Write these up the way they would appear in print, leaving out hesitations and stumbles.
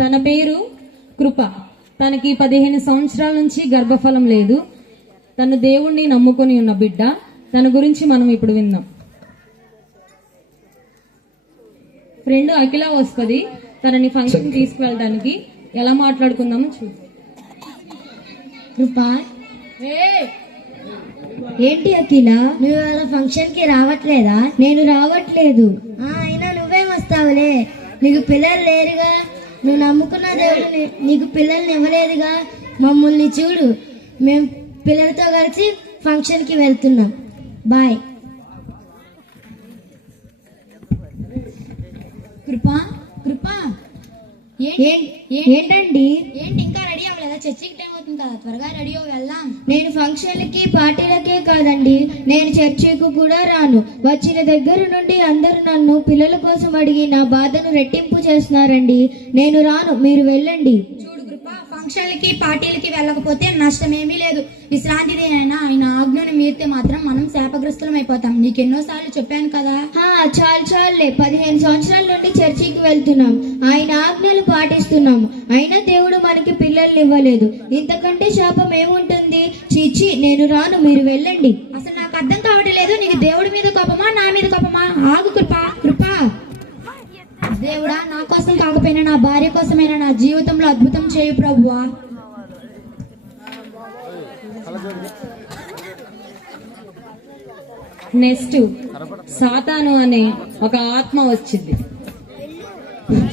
తన పేరు కృప. తనకి 15 సంవత్సరాల నుంచి గర్భఫలం లేదు. తను దేవుణ్ణి నమ్ముకొని ఉన్న బిడ్డ. తన గురించి మనం ఇప్పుడు విందాం. ఫ్రెండ్ అఖిల వస్తుంది. తనని ఫంక్షన్ తీసుకువెళ్ళడానికి ఎలా మాట్లాడుకుందామో చూద్దాం. కృప, ఏంటి అఖిల, నువ్వు ఇవాళ ఫంక్షన్ కి రావట్లేదా? నేను రావట్లేదు. అయినా నువ్వేం వస్తావులే, నీకు పిల్లలు లేరుగా. నువ్వు నమ్ముకున్న దేవుడు నీకు పిల్లల్ని ఇవ్వలేదుగా. మమ్మల్ని చూడు, మేము పిల్లలతో కలిసి ఫంక్షన్ కి వెళ్తున్నాం. బాయ్. కృప, కృప, ఏంటండి? ఏంటి ఇంకా రెడీ అవ్వలేదా? చర్చికి టైం అవుతుంది కదా, త్వరగా రెడీ అవ్వ వెళ్దాం. నేను ఫంక్షన్లకి పార్టీలకే కాదండి, నేను చర్చికి కూడా రాను. వచ్చిన దగ్గర నుండి అందరూ నన్ను పిల్లల కోసం అడిగి నా బాధను రెట్టింపు చేస్తున్నారండి. నేను రాను, మీరు వెళ్ళండి. చూడు కృప, ఫంక్షన్లకి పార్టీలకి వెళ్ళకపోతే నష్టమేమీ లేదు. విశ్రాంతి దినైనా ఆయన ఆజ్ఞను మీరితే మాత్రం మనం శాపగ్రస్తులం అయిపోతాం. నీకెన్నోసార్లు చెప్పాను కదా. చాలులే, 15 సంవత్సరాల నుండి చర్చికి వెళ్తున్నాం, ఆయన ఆజ్ఞలు పాటిస్తున్నాము. అయినా దేవుడు మనకి పిల్లల్ని ఇవ్వలేదు. ఇంతకంటే శాపం ఏముంటుంది? చీచి, నేను రాను, మీరు వెళ్ళండి. అసలు నాకు అర్థం కావట్లేదు, నీకు దేవుడి మీద కోపమా నా మీద కోపమా? ఆగు కృప. కృప, దేవుడా, నా కోసం కాకపోయినా నా భార్య కోసమైనా నా జీవితంలో అద్భుతం చేయు ప్రభువా. నెక్స్ట్ సాతాను అనే ఒక ఆత్మ వచ్చింది.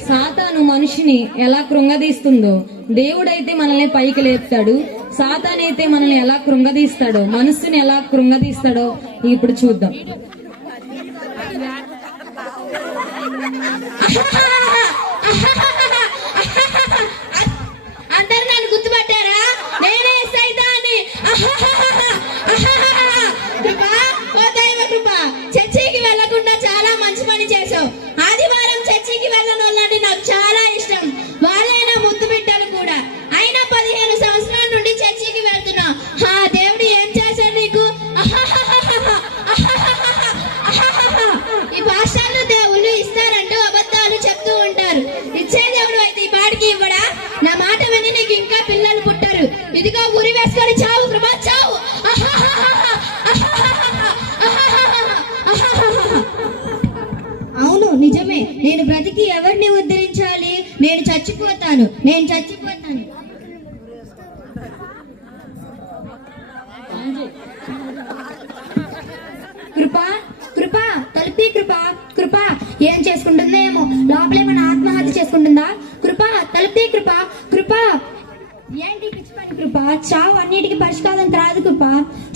సాతాను మనిషిని ఎలా కృంగదీస్తుందో దేవుడైతే మనల్ని పైకి లేపుతాడు. సాతానైతే మనల్ని ఎలా కృంగదీస్తాడో, మనస్సుని ఎలా కృంగదీస్తాడో ఇప్పుడు చూద్దాం. అందరూ నన్ను గుర్తుపట్టారా? నేనే సైతాన్ని. కృప, చర్చికి వెళ్లకుండా చాలా మంచి పని చేసావు. ఆదివారం చర్చికి వెళ్ళని వాళ్ళంటే నాకు చాలా ఇష్టం. వాళ్ళైనా ముద్దు బిడ్డలు కూడా. అయినా 15 సంవత్సరాల నుండి చర్చికి వెళ్తున్నా. దేవుడు ఏం చేశాడు నీకు? ఈ భాషల్లో దేవుళ్ళు ఇస్తారంటూ అబద్ధాలు చెప్తూ ఉంటారు. ఇచ్చే దేవుడు అయితే ఈ పాటికి ఇవ్వడా? నా మాట విని నీకు ఇంకా పిల్లలు పుట్టారు. ఇదిగో ఉరి వేసుకొని చావు కృప, చావు. అవును, నిజమే. నేను బ్రతికి ఎవరిని ఉద్ధరించాలి? నేను చచ్చిపోతాను. కృప, కృప, తలుపి కృప. కృప ఏం చేసుకుంటుందో ఏమో, లోపలేమన్నా ఆత్మహత్య చేసుకుంటుందా? కృప, తలుపి కృప. కృప, ఏంటి పిచ్చి పని కృప? చావు అన్నిటికీ పరిష్కారం రాదు కృప.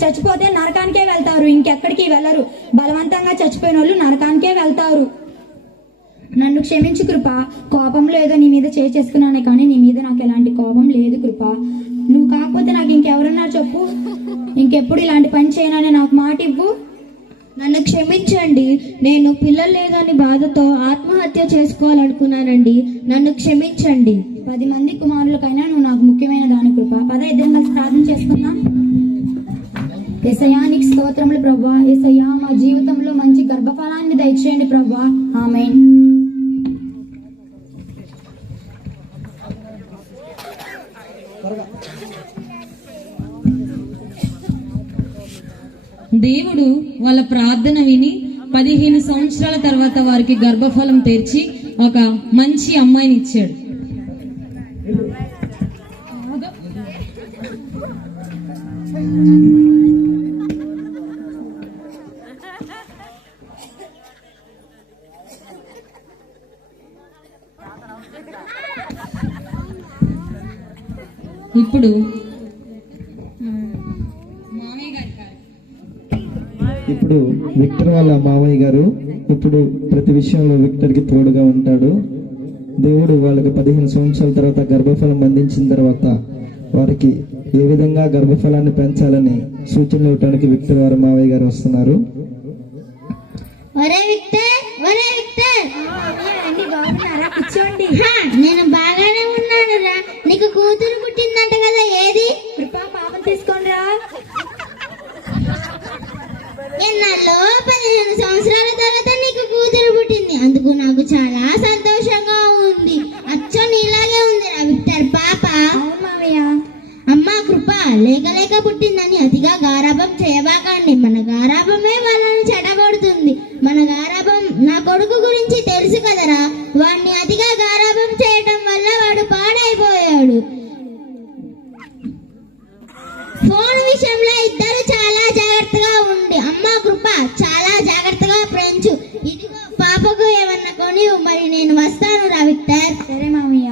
చచ్చిపోతే నరకానికే వెళ్తారు, ఇంకెక్కడికి వెళ్ళరు. బలవంతంగా చచ్చిపోయిన వాళ్ళు నరకానికే వెళ్తారు. నన్ను క్షమించు కృప. కోపంలో ఏదో నీ మీద చేసుకున్నానే కానీ నీ మీద నాకు ఎలాంటి కోపం లేదు కృప. నువ్వు కాకపోతే నాకు ఇంకెవరన్నారు చెప్పు. ఇంకెప్పుడు ఇలాంటి పని చేయనని నాకు మాట ఇవ్వు. నన్ను క్షమించండి. నేను పిల్లలు లేదని బాధతో ఆత్మహత్య చేసుకోవాలనుకున్నానండి. నన్ను క్షమించండి. 10 మంది కుమారులకైనా నువ్వు నాకు ముఖ్యమైన దాని కృప. పద, ఇద్దరం కలిసి ప్రార్థన చేసుకుందాం. యేసయ్యా, నీకు స్తోత్రములు ప్రభువా. యేసయ్యా, మా జీవితంలో మంచి గర్భఫలాన్ని దయచేయండి ప్రభువా. ఆమేన్. దేవుడు వాళ్ళ ప్రార్థన విని 15 సంవత్సరాల తర్వాత వారికి గర్భఫలం తెరిచి ఒక మంచి అమ్మాయిని ఇచ్చాడు. ఇప్పుడు విక్టర్ వాళ్ళ మామయ్య గారు ఇప్పుడు ప్రతి విషయంలో విక్టర్కి తోడుగా ఉంటాడు. దేవుడు వాళ్ళకి 15 సంవత్సరాల తర్వాత గర్భఫలం అందించిన తర్వాత వారికి ఏ విధంగా గర్భఫలాన్ని పెంచాలని సూచనలు ఇవ్వడానికి విక్టర్ వారి మామయ్య గారు వస్తున్నారు. నేను బాగానే ఉన్నాను రా. నీకు కూతురు పుట్టిందంట కదా, ఏది? కృపా, పాపం తీసుకోండి రా. ఎన్నాళ్ళు 15 సంవత్సరాల తర్వాత నీకు కూతురు పుట్టింది. అందుకు నాకు చాలా సంతోషంగా ఉంది. అచ్చ నీలాగే లేక పుట్టిందని అతిగా గారాబం చేయబాకండి. మన గారాబమే వాళ్ళని చెడగొడుతుంది. మన గారాబం నా కొడుకు గురించి తెలుసు కదరా, వాడిని అతిగా గారాబం చేయటం వల్ల వాడు పాడైపోయాడు. ఫోన్ విషయంలో ఇద్దరు చాలా జాగ్రత్తగా ఉండి అమ్మ కృప చాలా జాగ్రత్తగా పెంచు. ఇదిగో పాపకు ఏమన్నా కొని మరి నేను వస్తాను రా విక్టర్. సరే మామయ్య.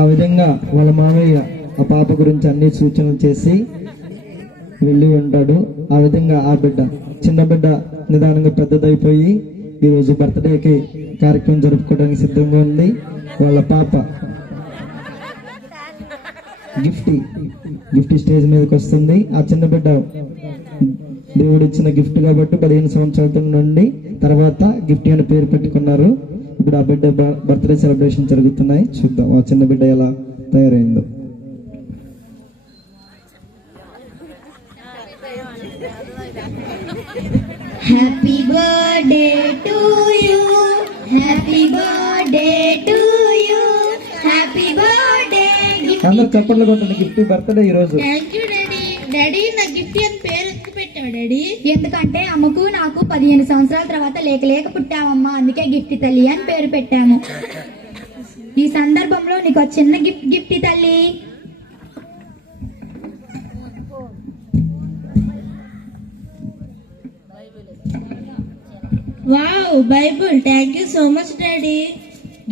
ఆ విధంగా వాళ్ళ మామయ్య ఆ పాప గురించి అన్ని సూచనలు చేసి వెళ్ళి ఉంటాడు. ఆ విధంగా ఆ బిడ్డ చిన్న బిడ్డ నిదానంగా పెద్దదైపోయి ఈరోజు బర్త్డేకి కార్యక్రమం జరుపుకోవడానికి సిద్ధంగా ఉంది. వాళ్ళ పాప గిఫ్టీ స్టేజ్ మీదకి వస్తుంది. ఆ చిన్న బిడ్డ దేవుడు ఇచ్చిన గిఫ్ట్ కాబట్టి 15 సంవత్సరాల నుండి తర్వాత గిఫ్టీ అని పేరు పెట్టుకున్నారు. ఇప్పుడు ఆ బిడ్డ బర్త్డే సెలబ్రేషన్ జరుగుతున్నాయి. చూద్దాం ఆ చిన్న బిడ్డ ఎలా తయారైందో. Happy birthday to you, happy birthday to you, happy birthday. అందరూ చప్పట్లు కొట్టండి. గిఫ్టీ బర్త్డే ఈ రోజు. Thank you daddy. డాడీ నా గిఫ్ట్ అని పేరు ఎందుకు పెట్టావు డాడీ? ఎందుకంటే అమ్మకు నాకు 15 సంవత్సరాల తర్వాత లేక పుట్టామమ్మా, అందుకే గిఫ్ట్ తల్లి అని పేరు పెట్టాము. ఈ సందర్భంలో నీకు ఒక చిన్న గిఫ్ట్ తల్లి. Wow, Bible. Thank you so much daddy.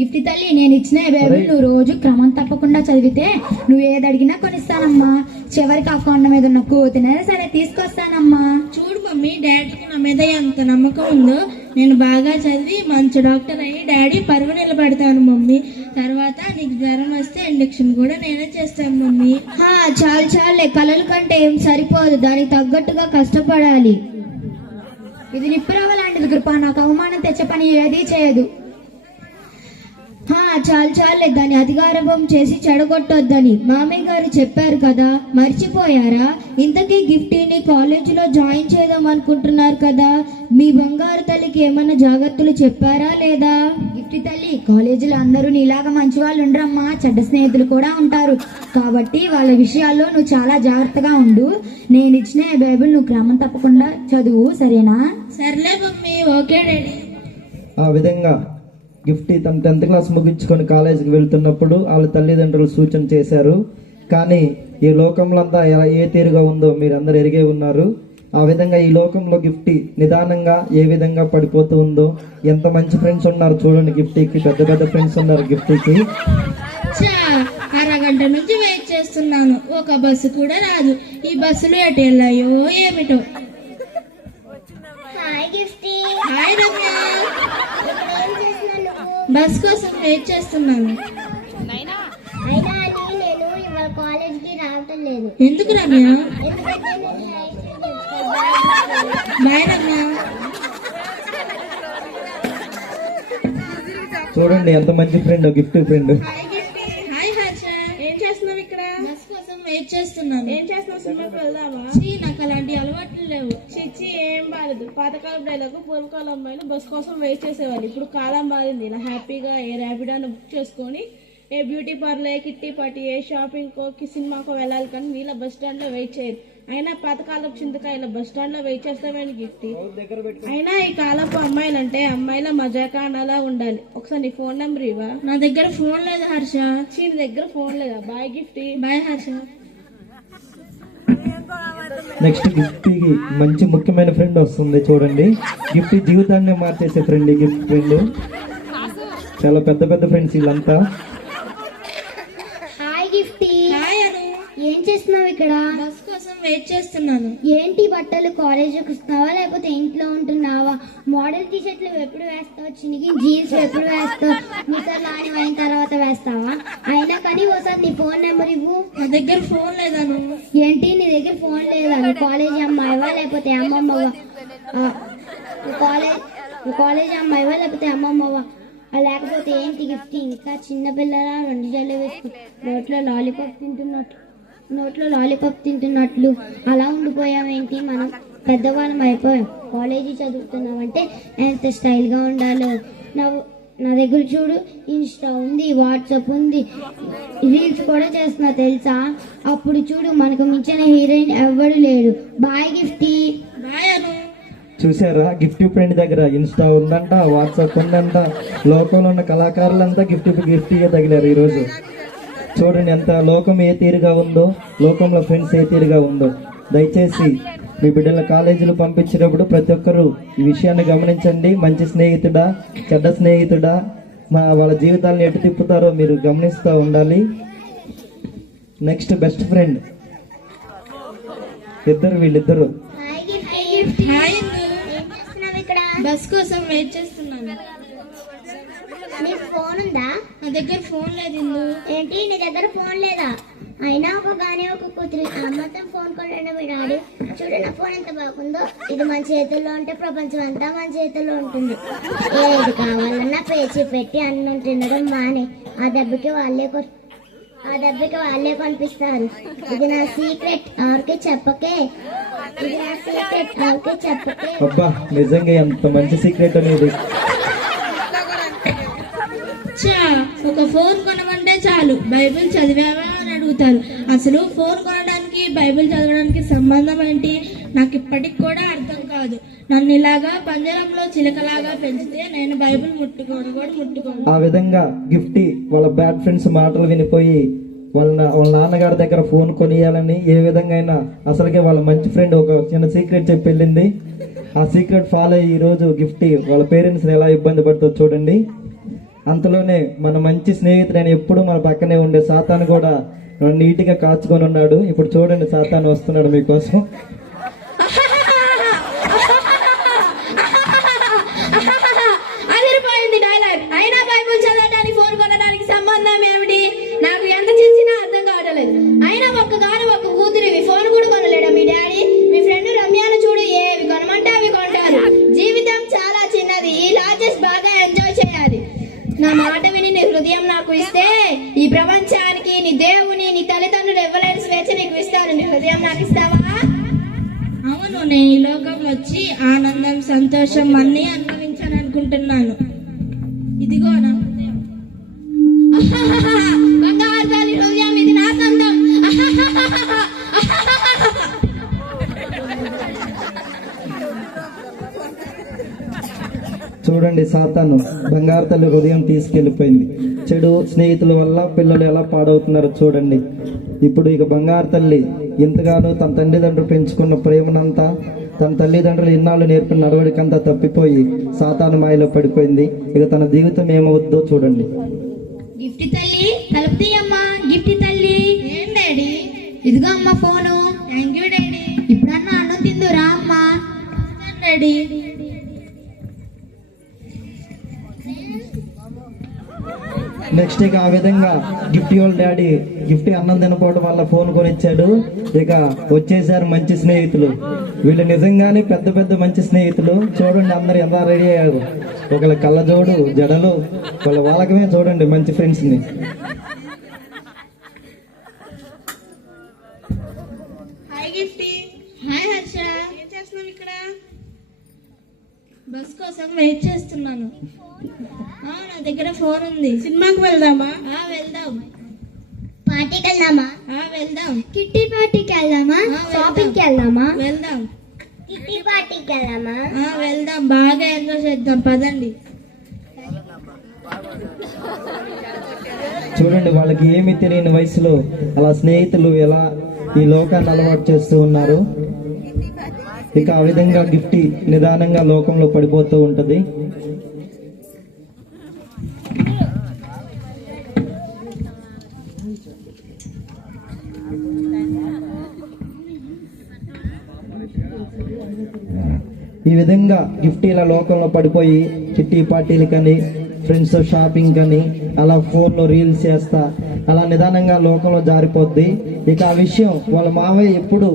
Gift తల్లి, నేను ఇచ్చిన ఈ బైబిల్ నువ్వు రోజు క్రమం తప్పకుండా చదివితే నువ్వు ఏది అడిగినా కొనిస్తానమ్మా. చివరికి ఆ కొండ మీద ఉన్న కోతినైనా సరే తీసుకొస్తానమ్మా. చూడు మమ్మీ, డాడీకి నా మీద ఎంత నమ్మకం ఉందో. నేను బాగా చదివి మంచి డాక్టర్ అయ్యి డాడీ పరువు నిలబెడతాను మమ్మీ. తర్వాత నీకు జ్వరం వస్తే ఇంజెక్షన్ కూడా నేనే చేస్తాను మమ్మీ. చాలే, కలల కంటే ఏం సరిపోదు, దానికి తగ్గట్టుగా కష్టపడాలి. ఇది నిప్పురవ్వ లాంటిది కృప, నాకు అవమానం తెచ్చే పని ఏదీ చేయదు. చాలే, దాన్ని అధికారం చేసి చెడగొట్టొద్దని మామయ్య గారు చెప్పారు కదా, మర్చిపోయారా? ఇంతకీ గిఫ్టీని కాలేజీలో జాయిన్ చేద్దాం అనుకుంటున్నారు కదా, మీ బంగారు తల్లికి ఏమైనా జాగ్రత్తలు చెప్పారా లేదా? గిఫ్ట్ తల్లి, కాలేజీలో అందరూ నీలాగా మంచి వాళ్ళు ఉండరమ్మా, చెడ్డ స్నేహితులు కూడా ఉంటారు. కాబట్టి వాళ్ళ విషయాల్లో నువ్వు చాలా జాగ్రత్తగా ఉండు. నేను ఇచ్చిన ఈ బైబిల్ నువ్వు క్రమం తప్పకుండా చదువు, సరేనా? సర్లే మమ్మీ, ఓకే డాడీ. ఆ విధంగా గిఫ్టీ తన 10th క్లాస్ ముగించుకొని కాలేజీకి వెళ్తున్నప్పుడు వాళ్ళ తల్లిదండ్రులు సూచన చేశారు. కానీ ఈ లోకంలో అంతా ఏ తీరుగా ఉందో మీరు అందరు ఎరిగే ఉన్నారు. ఆ విధంగా ఈ లోకంలో గిఫ్టీ నిదానంగా ఏ విధంగా పడిపోతూ ఉందో. ఎంత మంచి ఫ్రెండ్స్ ఉన్నారు చూడండి గిఫ్టీకి, పెద్ద ఫ్రెండ్స్ ఉన్నారు గిఫ్టీకి. అరగంట నుంచి వెయిట్ చేస్తున్నాను, ఒక బస్సు కూడా రాదు. ఈ బస్సులు ఎటు వెళ్ళాయో ఏమిటో. హాయ్ రమ్య, బస్ కోసం వెయిట్ చేస్తున్నాను. ఎందుకు రమ్య? బాయ్ రమ్య. చూడండి ఎంత మంచి friend gift friend. Hi Harsha, ఏం చేస్తున్నావు ఇక్కడ? బస్ కోసం వెయిట్ చేస్తున్నాను. ఏం చేస్తున్నావు? సినిమాకి వెళ్దామా? నాకు అలాంటి అలవాట్లు లేవు. చిచ్చి, ఏం బాలేదు. పాతకాలం డైలాగు పూర్వకాలం అమ్మాయిలు బస్ కోసం వెయిట్ చేసేవాళ్ళు. ఇప్పుడు కాలం మారింది. ఇలా హ్యాపీగా ఏ ర్యాపిడోని బుక్ చేసుకొని ఏ బ్యూటీ పార్లర్, కిట్టి పార్టీ, ఏ షాపింగ్కో సినిమాకో వెళ్ళాలి. కానీ వీళ్ళ బస్ స్టాండ్ లో వెయిట్ చేయరు. అయినా పాతకాలపు చింతకాయల బస్ స్టాండ్ లో వెయిట్ చేస్తామని గిఫ్ట్. అయినా ఈ కాలపు అమ్మాయిలంటే అమ్మాయిల మజాకా అలా ఉండాలి. ఒకసారి నీ ఫోన్ నెంబర్ ఇవ్వా? నా దగ్గర ఫోన్ లేదు హర్ష. నీ దగ్గర ఫోన్ లేదా? Bye gift. Bye Harsha. Next గిఫ్టీకి మంచి ముఖ్యమైన ఫ్రెండ్ వస్తుంది చూడండి. గిఫ్టీ జీవితాన్ని మార్చేసే ఫ్రెండ్ గిఫ్ట్ ఫ్రెండ్. చాలా పెద్ద ఫ్రెండ్స్ వీళ్ళంతా. హాయ్ గిఫ్టీ. హాయ్ అను. ఏం చేస్తున్నావు ఇక్కడ? బస్ కోసం వెయిట్ చేస్తున్నాను. ఏంటి బట్టలు కాలేజీకి వస్తున్నావా లేకపోతే ఇంట్లో ఉంటున్నావా? మోడల్ టీ షర్ట్లు ఎప్పుడు వేస్తావు? చినిగి జీన్స్ ఎప్పుడు వేస్తావు? ముసలు అయిన తర్వాత వేస్తావా? అయినా కానీ ఒకసారి నీ ఫోన్ నెంబర్ ఇవ్వు. నా దగ్గర ఫోన్ లేదాను. ఏంటి నీ దగ్గర ఫోన్ లేదా? కాలేజీ అమ్మాయివా లేకపోతే అమ్మమ్మవా? కాలేజీ అమ్మాయివా లేకపోతే అమ్మమ్మవా? లేకపోతే ఏంటి గిఫ్ట్ ఇంకా చిన్నపిల్లల 2 జల్లు వేసుకు నోట్లో లాలీపాప్ తింటున్నట్లు అలా ఉండిపోయావేంటి? మనం పెద్దవాళ్ళం అయిపోయాం. కాలేజీ చదువుతున్నామంటే ఎంత స్టైల్గా ఉండాలో. నా దగ్గర చూడు, ఇన్స్టా ఉంది, వాట్సాప్ ఉంది, రీల్స్ కూడా చేస్తున్నా తెలుసా. అప్పుడు చూడు, మనకు మించిన హీరోయిన్ ఎవ్వడు లేడు. బాయ్ గిఫ్టీ. బాయ్ అను. చూసారా, గిఫ్ట్ ఫ్రెండ్ దగ్గర ఇన్స్టా ఉందంట, వాట్సాప్ ఉందంట. లోకంలో ఉన్న కళాకారులంతా గిఫ్ట్గా తగిలారు ఈరోజు. చూడండి ఎంత లోకం ఏ తీరుగా ఉందో, లోకంలో ఫ్రెండ్స్ ఏ తీరుగా ఉందో. దయచేసి మీ బిడ్డల కాలేజీలు పంపించేటప్పుడు ప్రతి ఒక్కరూ ఈ విషయాన్ని గమనించండి. మంచి స్నేహితుడా, చెడ్డ స్నేహితుడా, వాళ్ళ జీవితాలను ఎటు తిప్పుతారో మీరు గమనిస్తూ ఉండాలి. నెక్స్ట్ బెస్ట్ ఫ్రెండ్ వీళ్ళిద్దరు. హాయ్ ఇందు. ఏం చేస్తున్నావు ఇక్కడ? బస్ కోసం వెయిట్ చేస్తున్నాను. నీకు ఫోన్ ఉందా? నా దగ్గర ఫోన్ లేదు ఇందు. ఏంటి నీ దగ్గర ఫోన్ లేదా? అయినా ఒక కూతురి మొత్తం ఫోన్ కొనడం మీ డాడీ. చూడు నా ఫోన్ ఎంత బాగుందో. ఇది మన చేతుల్లో ఉంటే ప్రపంచం అంతా మన చేతుల్లో ఉంటుంది. ఏది కావాలన్నా పేచి పెట్టి అన్నం తినడం మానే. ఆ దెబ్బకి వాళ్ళే కొనిపిస్తారు. ఇది నా సీక్రెట్, ఎవరికి చెప్పకే. అబ్బా, నిజంగా ఎంత మంచి సీక్రెట్ అనేది. ఒక ఫోన్ కొనమంటే చాలు బైబిల్ చదివావా అని అడుగుతారు. అసలు ఫోన్ కొనడానికి బైబిల్ చదవడానికి సంబంధం ఏంటి? నాకు ఇప్పటికి కూడా అర్థం కాదు. నన్ను ఇలాగా పంజరంలో చిలకలాగా పెంచితే నేను బైబిల్ ముట్టుకోను. ఆ విధంగా గిఫ్టీ వాళ్ళ బ్యాడ్ ఫ్రెండ్స్ మాటలు వినిపోయి వాళ్ళ నాన్నగారి దగ్గర ఫోన్ కొనియాలని ఏ విధంగా అయినా అసలుకే వాళ్ళ మంచి ఫ్రెండ్ ఒక చిన్న సీక్రెట్ చెప్పి వెళ్ళింది. ఆ సీక్రెట్ ఫాలో అయ్యి ఈ రోజు గిఫ్టీ వాళ్ళ పేరెంట్స్ని ఎలా ఇబ్బంది పడుతుందో చూడండి. అంతలోనే మన మంచి స్నేహితుడైన ఎప్పుడు మన పక్కనే ఉండే సాతాను కూడా నీట్గా కాచుకొని ఉన్నాడు. ఇప్పుడు చూడండి, సాతాను వస్తున్నాడు మీకోసం. అదిరిపోయింది డైలాగ్. అయినా బైబిల్ చదవడానికి ఫోన్ కొనడానికి సంబంధం ఏమిటి? నాకు ఎంత చేసినా అర్థం కావట్లేదు. అయినా ఒక్క కూతురివి ఫోన్ కూడా కొనలేడా మీ డాడీ? మీ ఫ్రెండ్ రమ్యాను చూడు, ఏవి కొనమంటే అవి కొంటారు. జీవితం చాలా చిన్నది, ఈ లాజెస్ బాగా ఎంజాయ్ చేయాలి. నా మాట విని నీ హృదయం నాకు ఇస్తే ఈ ప్రపంచానికి నీ దేవుని నీ తల్లిదండ్రులు ఇవ్వలేని స్వేచ్ఛ నీకు ఇస్తాను. నీ హృదయం నాకు ఇస్తావా? అవును, నేను ఈ లోకంలో వచ్చి ఆనందం సంతోషం అన్నీ అనుభవించాను అనుకుంటున్నాను. ఇదిగో నా హృదయం. బంగారు తల్లి హృదయం, ఇది నా సొంతం. చూడండి, సాతాను బంగారు తల్లి హృదయం తీసుకెళ్లిపోయింది. చెడు స్నేహితుల వల్ల పిల్లలు ఎలా పాడవుతున్నారో చూడండి. ఇప్పుడు ఇక బంగారు తల్లి ఎంతగానో తన తల్లిదండ్రులు పెంచుకున్న ప్రేమనంతా, తన తల్లిదండ్రులు ఇన్నాళ్ళు నేర్పిన నడవడికంతా తప్పిపోయి సాతాను మాయలో పడిపోయింది. ఇక తన జీవితం ఏమవుద్దో చూడండి. గిఫ్ట్ తల్లి, తలుపు తీయమ్మా. గిఫ్ట్ తల్లి. ఏం డాడీ? ఇదిగో అమ్మ ఫోను. Thank you daddy. ఇప్పుడన్నా అన్నం తిందురా అమ్మా. డాడీ. నెక్స్ట్ ఇక ఆ విధంగా గిఫ్టీ వాళ్ళ డాడీ గిఫ్టీ అన్నం తినపోవడం వల్ల ఫోన్ కొనిచ్చాడు. ఇక వచ్చేసారు మంచి స్నేహితులు. వీళ్ళు నిజంగానే పెద్ద మంచి స్నేహితులు. చూడండి అందరు ఎలా రెడీ అయ్యారు. ఒకళ్ళ కళ్ళజోడు, జడలు, వాళ్ళ వాళ్ళకమే చూడండి మంచి ఫ్రెండ్స్ ని. హాయ్ గిఫ్టీ. హాయ్ హర్ష. ఏం చేస్తున్నావు ఇక్కడ? బస్ కోసం వెయిట్ చేస్తున్నాను. నా దగ్గర ఫోన్ ఉంది. సినిమాకి వెళ్దామా? వెళ్దాం. పార్టీకి వెళ్దామా? వెళ్దాం. కిట్టి పార్టీకి వెళ్దామా? షాపింగ్ కి వెళ్దామా? వెళ్దాం. కిట్టి పార్టీకి వెళ్దామా? వెళ్దాం. బాగా ఎంజాయ్ చేద్దాం, పదండి. చూడండి, వాళ్ళకి ఏమీ తెలియని వయసులో అలా స్నేహితులు ఎలా ఈ లోకాన్ని అలవాటు చేస్తూ ఉన్నారు. ఇక ఆ విధంగా గిఫ్టీ నిదానంగా లోకంలో పడిపోతూ ఉంటది. ఈ విధంగా గిఫ్టీ ఇలా లోకంలో పడిపోయి చిట్టి పార్టీలు కానీ, ఫ్రెండ్స్ షాపింగ్ కానీ, అలా ఫోన్లో రీల్స్ చేస్తా అలా నిదానంగా లోకంలో జారిపోద్ది. ఇక ఆ విషయం వాళ్ళ మామయ్య ఎప్పుడు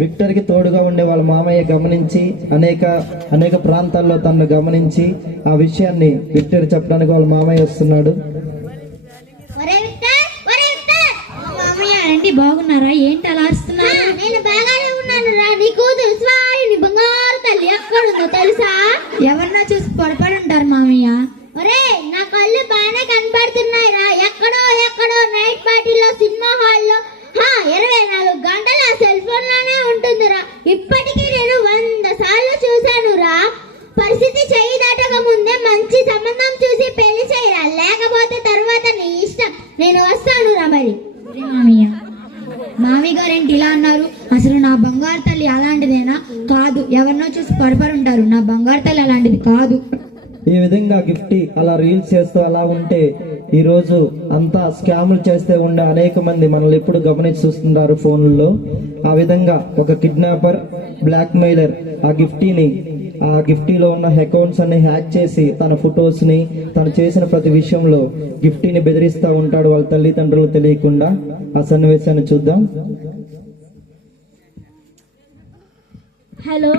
విక్టర్కి తోడుగా ఉండే వాళ్ళ మామయ్య గమనించి అనేక ప్రాంతాల్లో తనను గమనించి ఆ విషయాన్ని విక్టర్ చెప్పడానికి వాళ్ళ మామయ్య వస్తున్నాడు. ఏంటి బాగున్నారా? ఏంటి అలా అరుస్తున్నారు? నేను బాగానే ఉన్నాను రా. నీకు తెలుసా నీ బంగారు తల్లి ఎక్కడుందో తెలుసా? ఎవరన్నా చూసి పొరపడి ఉంటారు మామయ్య. ఒరే సంబంధం చూసి పెళ్లి చేయరా, లేకపోతే తర్వాత నీ ఇష్టం. నేను వస్తాను రా మరి. మామయ్య, మామయ్య గారేంటి ఇలా అన్నారు? అసలు నా బంగారు తల్లి అలాంటిదేనా? కాదు, ఎవరినో చూసి పడపడుంటారు. నా బంగారు తల్లి అలాంటిది కాదు. ఈ విధంగా గిఫ్టీ అలా రీల్స్ చేస్తూ అలా ఉంటే ఈ రోజు అంతా స్కాములు చేస్తే ఉండే అనేక మంది మనల్ని ఎప్పుడు గమనించి చూస్తున్నారు ఫోన్లలో. ఆ విధంగా ఒక కిడ్నాపర్, బ్లాక్ మెయిలర్ ఆ గిఫ్టీలో ఉన్న అకౌంట్స్ అన్ని హ్యాక్ చేసి తన ఫొటోస్ ని తను చేసిన ప్రతి విషయంలో గిఫ్టీని బెదిరిస్తూ ఉంటాడు వాళ్ళ తల్లిదండ్రులు తెలియకుండా. ఆ సన్నివేశాన్ని చూద్దాం. హలో,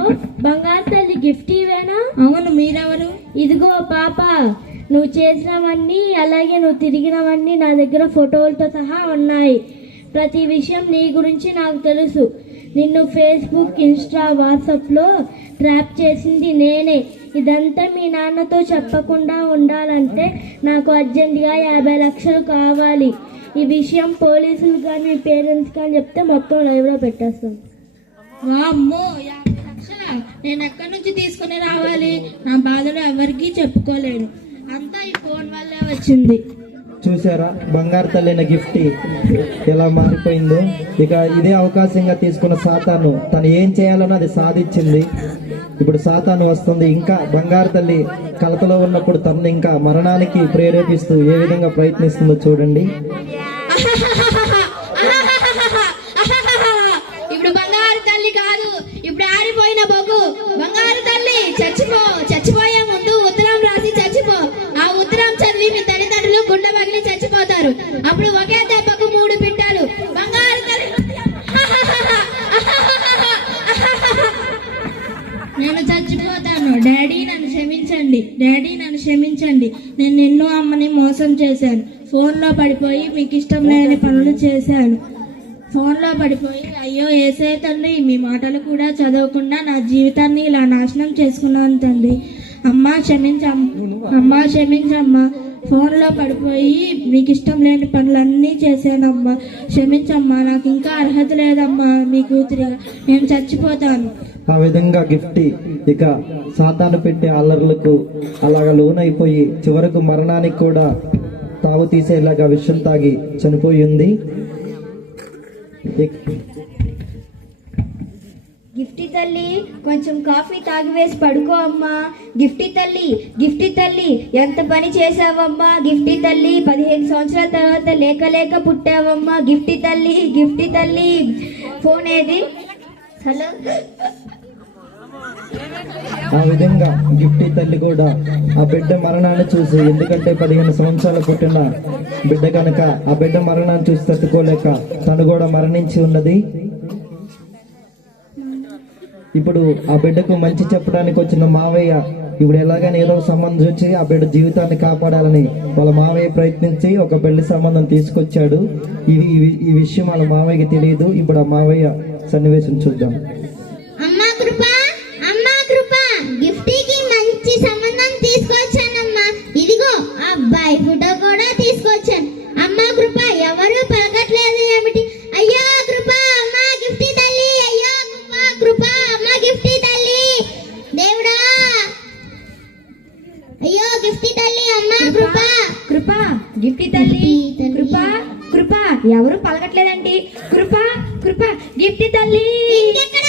బంగారు తల్లి గిఫ్ట్ ఇవేనా? అవును, మీరెవరు? ఇదిగో పాప, నువ్వు చేసినవన్నీ అలాగే నువ్వు తిరిగినవన్నీ నా దగ్గర ఫోటోలతో సహా ఉన్నాయి. ప్రతి విషయం నీ గురించి నాకు తెలుసు. నిన్ను ఫేస్బుక్, ఇన్స్టా, వాట్సాప్లో ట్రాప్ చేసింది నేనే. ఇదంతా మీ నాన్నతో చెప్పకుండా ఉండాలంటే నాకు అర్జెంటుగా 50 లక్షలు కావాలి. ఈ విషయం పోలీసులు కానీ మీ పేరెంట్స్ కానీ చెప్తే మొత్తం లైవ్లో పెట్టేస్తాం. అమ్మో, 50 లక్షలా? నేను ఎక్కడి నుంచి తీసుకుని రావాలి? నా బాధలు ఎవరికీ చెప్పుకోలేను. అంతా ఈ ఫోన్ వల్లే వచ్చింది. చూసారా బంగారు తల్లిన గిఫ్టీ ఎలా మారిపోయిందో. ఇక ఇదే అవకాశంగా తీసుకున్న సాతాను తను ఏం చేయాలనో అది సాధించింది. ఇప్పుడు సాతాను వస్తుంది, ఇంకా బంగారు తల్లి కలతలో ఉన్నప్పుడు తనని ఇంకా మరణానికి ప్రేరేపిస్తూ ఏ విధంగా ప్రయత్నిస్తుందో చూడండి. ఇప్పుడు బంగారు తల్లి కాదు, ఇప్పుడు ఆరిపోయిన బొగ్గు. బంగారు తల్లి చచ్చిపోయే ముందు ఉత్తరం రాసి చచ్చిపో. ఆ ఉత్తరం చదివి మీ తల్లిదండ్రులు గుండె పగిలి చచ్చిపోతారు. అప్పుడు ఒకే దెబ్బకు 3 పిట్టాలు. బంగారు తల్లి నేను చచ్చిపోతాను. డాడీ నన్ను క్షమించండి. నేను నిన్ను అమ్మని మోసం చేశాను. ఫోన్లో పడిపోయి మీకు ఇష్టం లేని పనులు చేశాను. అయ్యో ఏసే తండ్రి, మీ మాటలు కూడా చదవకుండా నా జీవితాన్ని ఇలా నాశనం చేసుకున్నాను తండ్రి. అమ్మా క్షమించమ్మా. ఫోన్లో పడిపోయి మీకు ఇష్టం లేని పనులన్నీ చేశానమ్మా. క్షమించమ్మా. నాకు ఇంకా అర్హత లేదమ్మా మీ కూతురిగా. నేను చచ్చిపోతాను. ఆ విధంగా గిఫ్టీ ఇక సాతాను పెట్టే అల్లర్లకు అలాగ లోనైపోయి చివరకు మరణానికి కూడా తావు తీసేలాగా విషం తాగి చనిపోయింది. గిఫ్టీ తల్లి, కొంచెం కాఫీ తాగి వేసి పడుకో అమ్మా. గిఫ్టీ తల్లి ఎంత పని చేసావమ్మా. గిఫ్టీ తల్లి 15 సంవత్సరాల తర్వాత లేక పుట్టావమ్మా. గిఫ్టీ తల్లి ఫోన్ ఏది? హలో. ఆ విధంగా గిఫ్టీ తల్లి కూడా ఆ బిడ్డ మరణాన్ని చూసి, ఎందుకంటే 15 సంవత్సరాలు పుట్టిన బిడ్డ కనుక ఆ బిడ్డ మరణాన్ని చూసి తట్టుకోలేక తను కూడా మరణించి ఉన్నది. ఇప్పుడు ఆ బిడ్డకు మంచి చెప్పడానికి వచ్చిన మావయ్య ఇప్పుడు ఎలాగైనా ఏదో సంబంధం వచ్చి ఆ బిడ్డ జీవితాన్ని కాపాడాలని వాళ్ళ మావయ్య ప్రయత్నించి ఒక పెళ్లి సంబంధం తీసుకొచ్చాడు. ఈ విషయం వాళ్ళ మావయ్యకి తెలియదు. ఇప్పుడు ఆ మావయ్య సన్నివేశం చూద్దాం. అమ్మా కృప, గిఫ్టీకి మంచి సంబంధం తీసుకొచ్చానమ్మా. ఇదిగో ఆ అబ్బాయి ఫోటో కూడా తీసుకొచ్చాను. అమ్మా కృప, ఎవరు పలకట్లేదు ఏమిటి? అయ్యో కృప, అమ్మా గిఫ్టీ తల్లి. అయ్యో కృప, అమ్మా గిఫ్టీ తల్లి. దేవుడా, అయ్యో గిఫ్టీ తల్లి, అమ్మా కృప. గిఫ్టీ తల్లి. కృప, ఎవరు పలకట్లేదండి? కృప, గిఫ్టీ తల్లి. ఇంకెక్కడ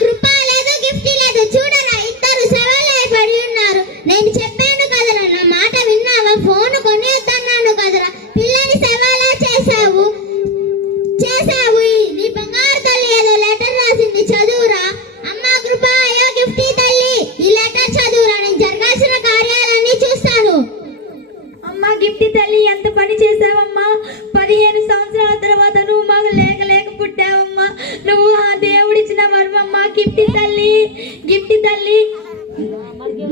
కృప లేదు, గిఫ్టీ లేదు. చూడరా, ఇద్దరు సవాలే పడి ఉన్నారు. నేను చెప్పాను కదరా, నా మాట విన్నావా? ఫోన్ కొనేద్దన్నాను కదరా. పిల్లని సవాలా చేసావు. నీ బంగారు తల్లి ఏదో లెటర్ రాసింది, చదువురా. అమ్మా కృప, అయ్యో గిఫ్టీ తల్లి, ఈ లెటర్ చదువురా. నేను జరగాల్సిన కార్యాలన్నీ చూస్తాను. అమ్మా గిఫ్టీ తల్లి, ఎంత పని చేసావమ్మా. 15 సంవత్సరాల తర్వాత నువ్వు మాకు లేక పుట్టావమ్మా. నువ్వు ఆ దేవుడిచ్చిన వరమమ్మా. గిఫ్టీ తల్లి,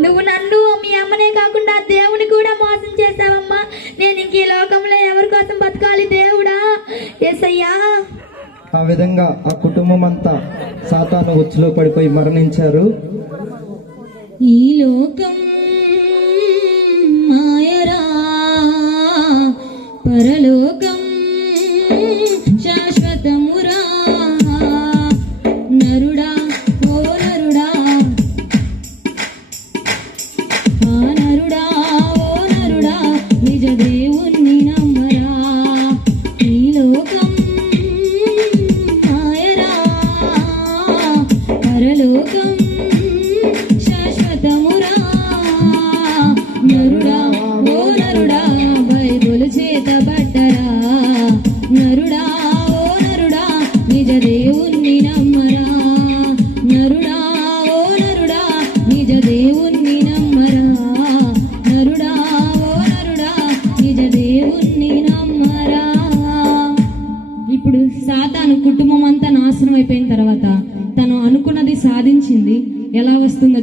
నువ్వు నన్ను మీ అమ్మనే కాకుండా దేవుని కూడా మోసం చేసావమ్మా. నేను ఇంక ఈ లోకంలో ఎవరి కోసం బతకాలి దేవుడా? యేసయ్యా. ఆ విధంగా ఆ కుటుంబం అంతా సాతాను ఉచ్చులో పడిపోయి మరణించారు. ఈ లోకం మాయరా, పరలోకం శాశ్వతమురా. నరుడా, ఓ నరుడా, ఆ నరుడా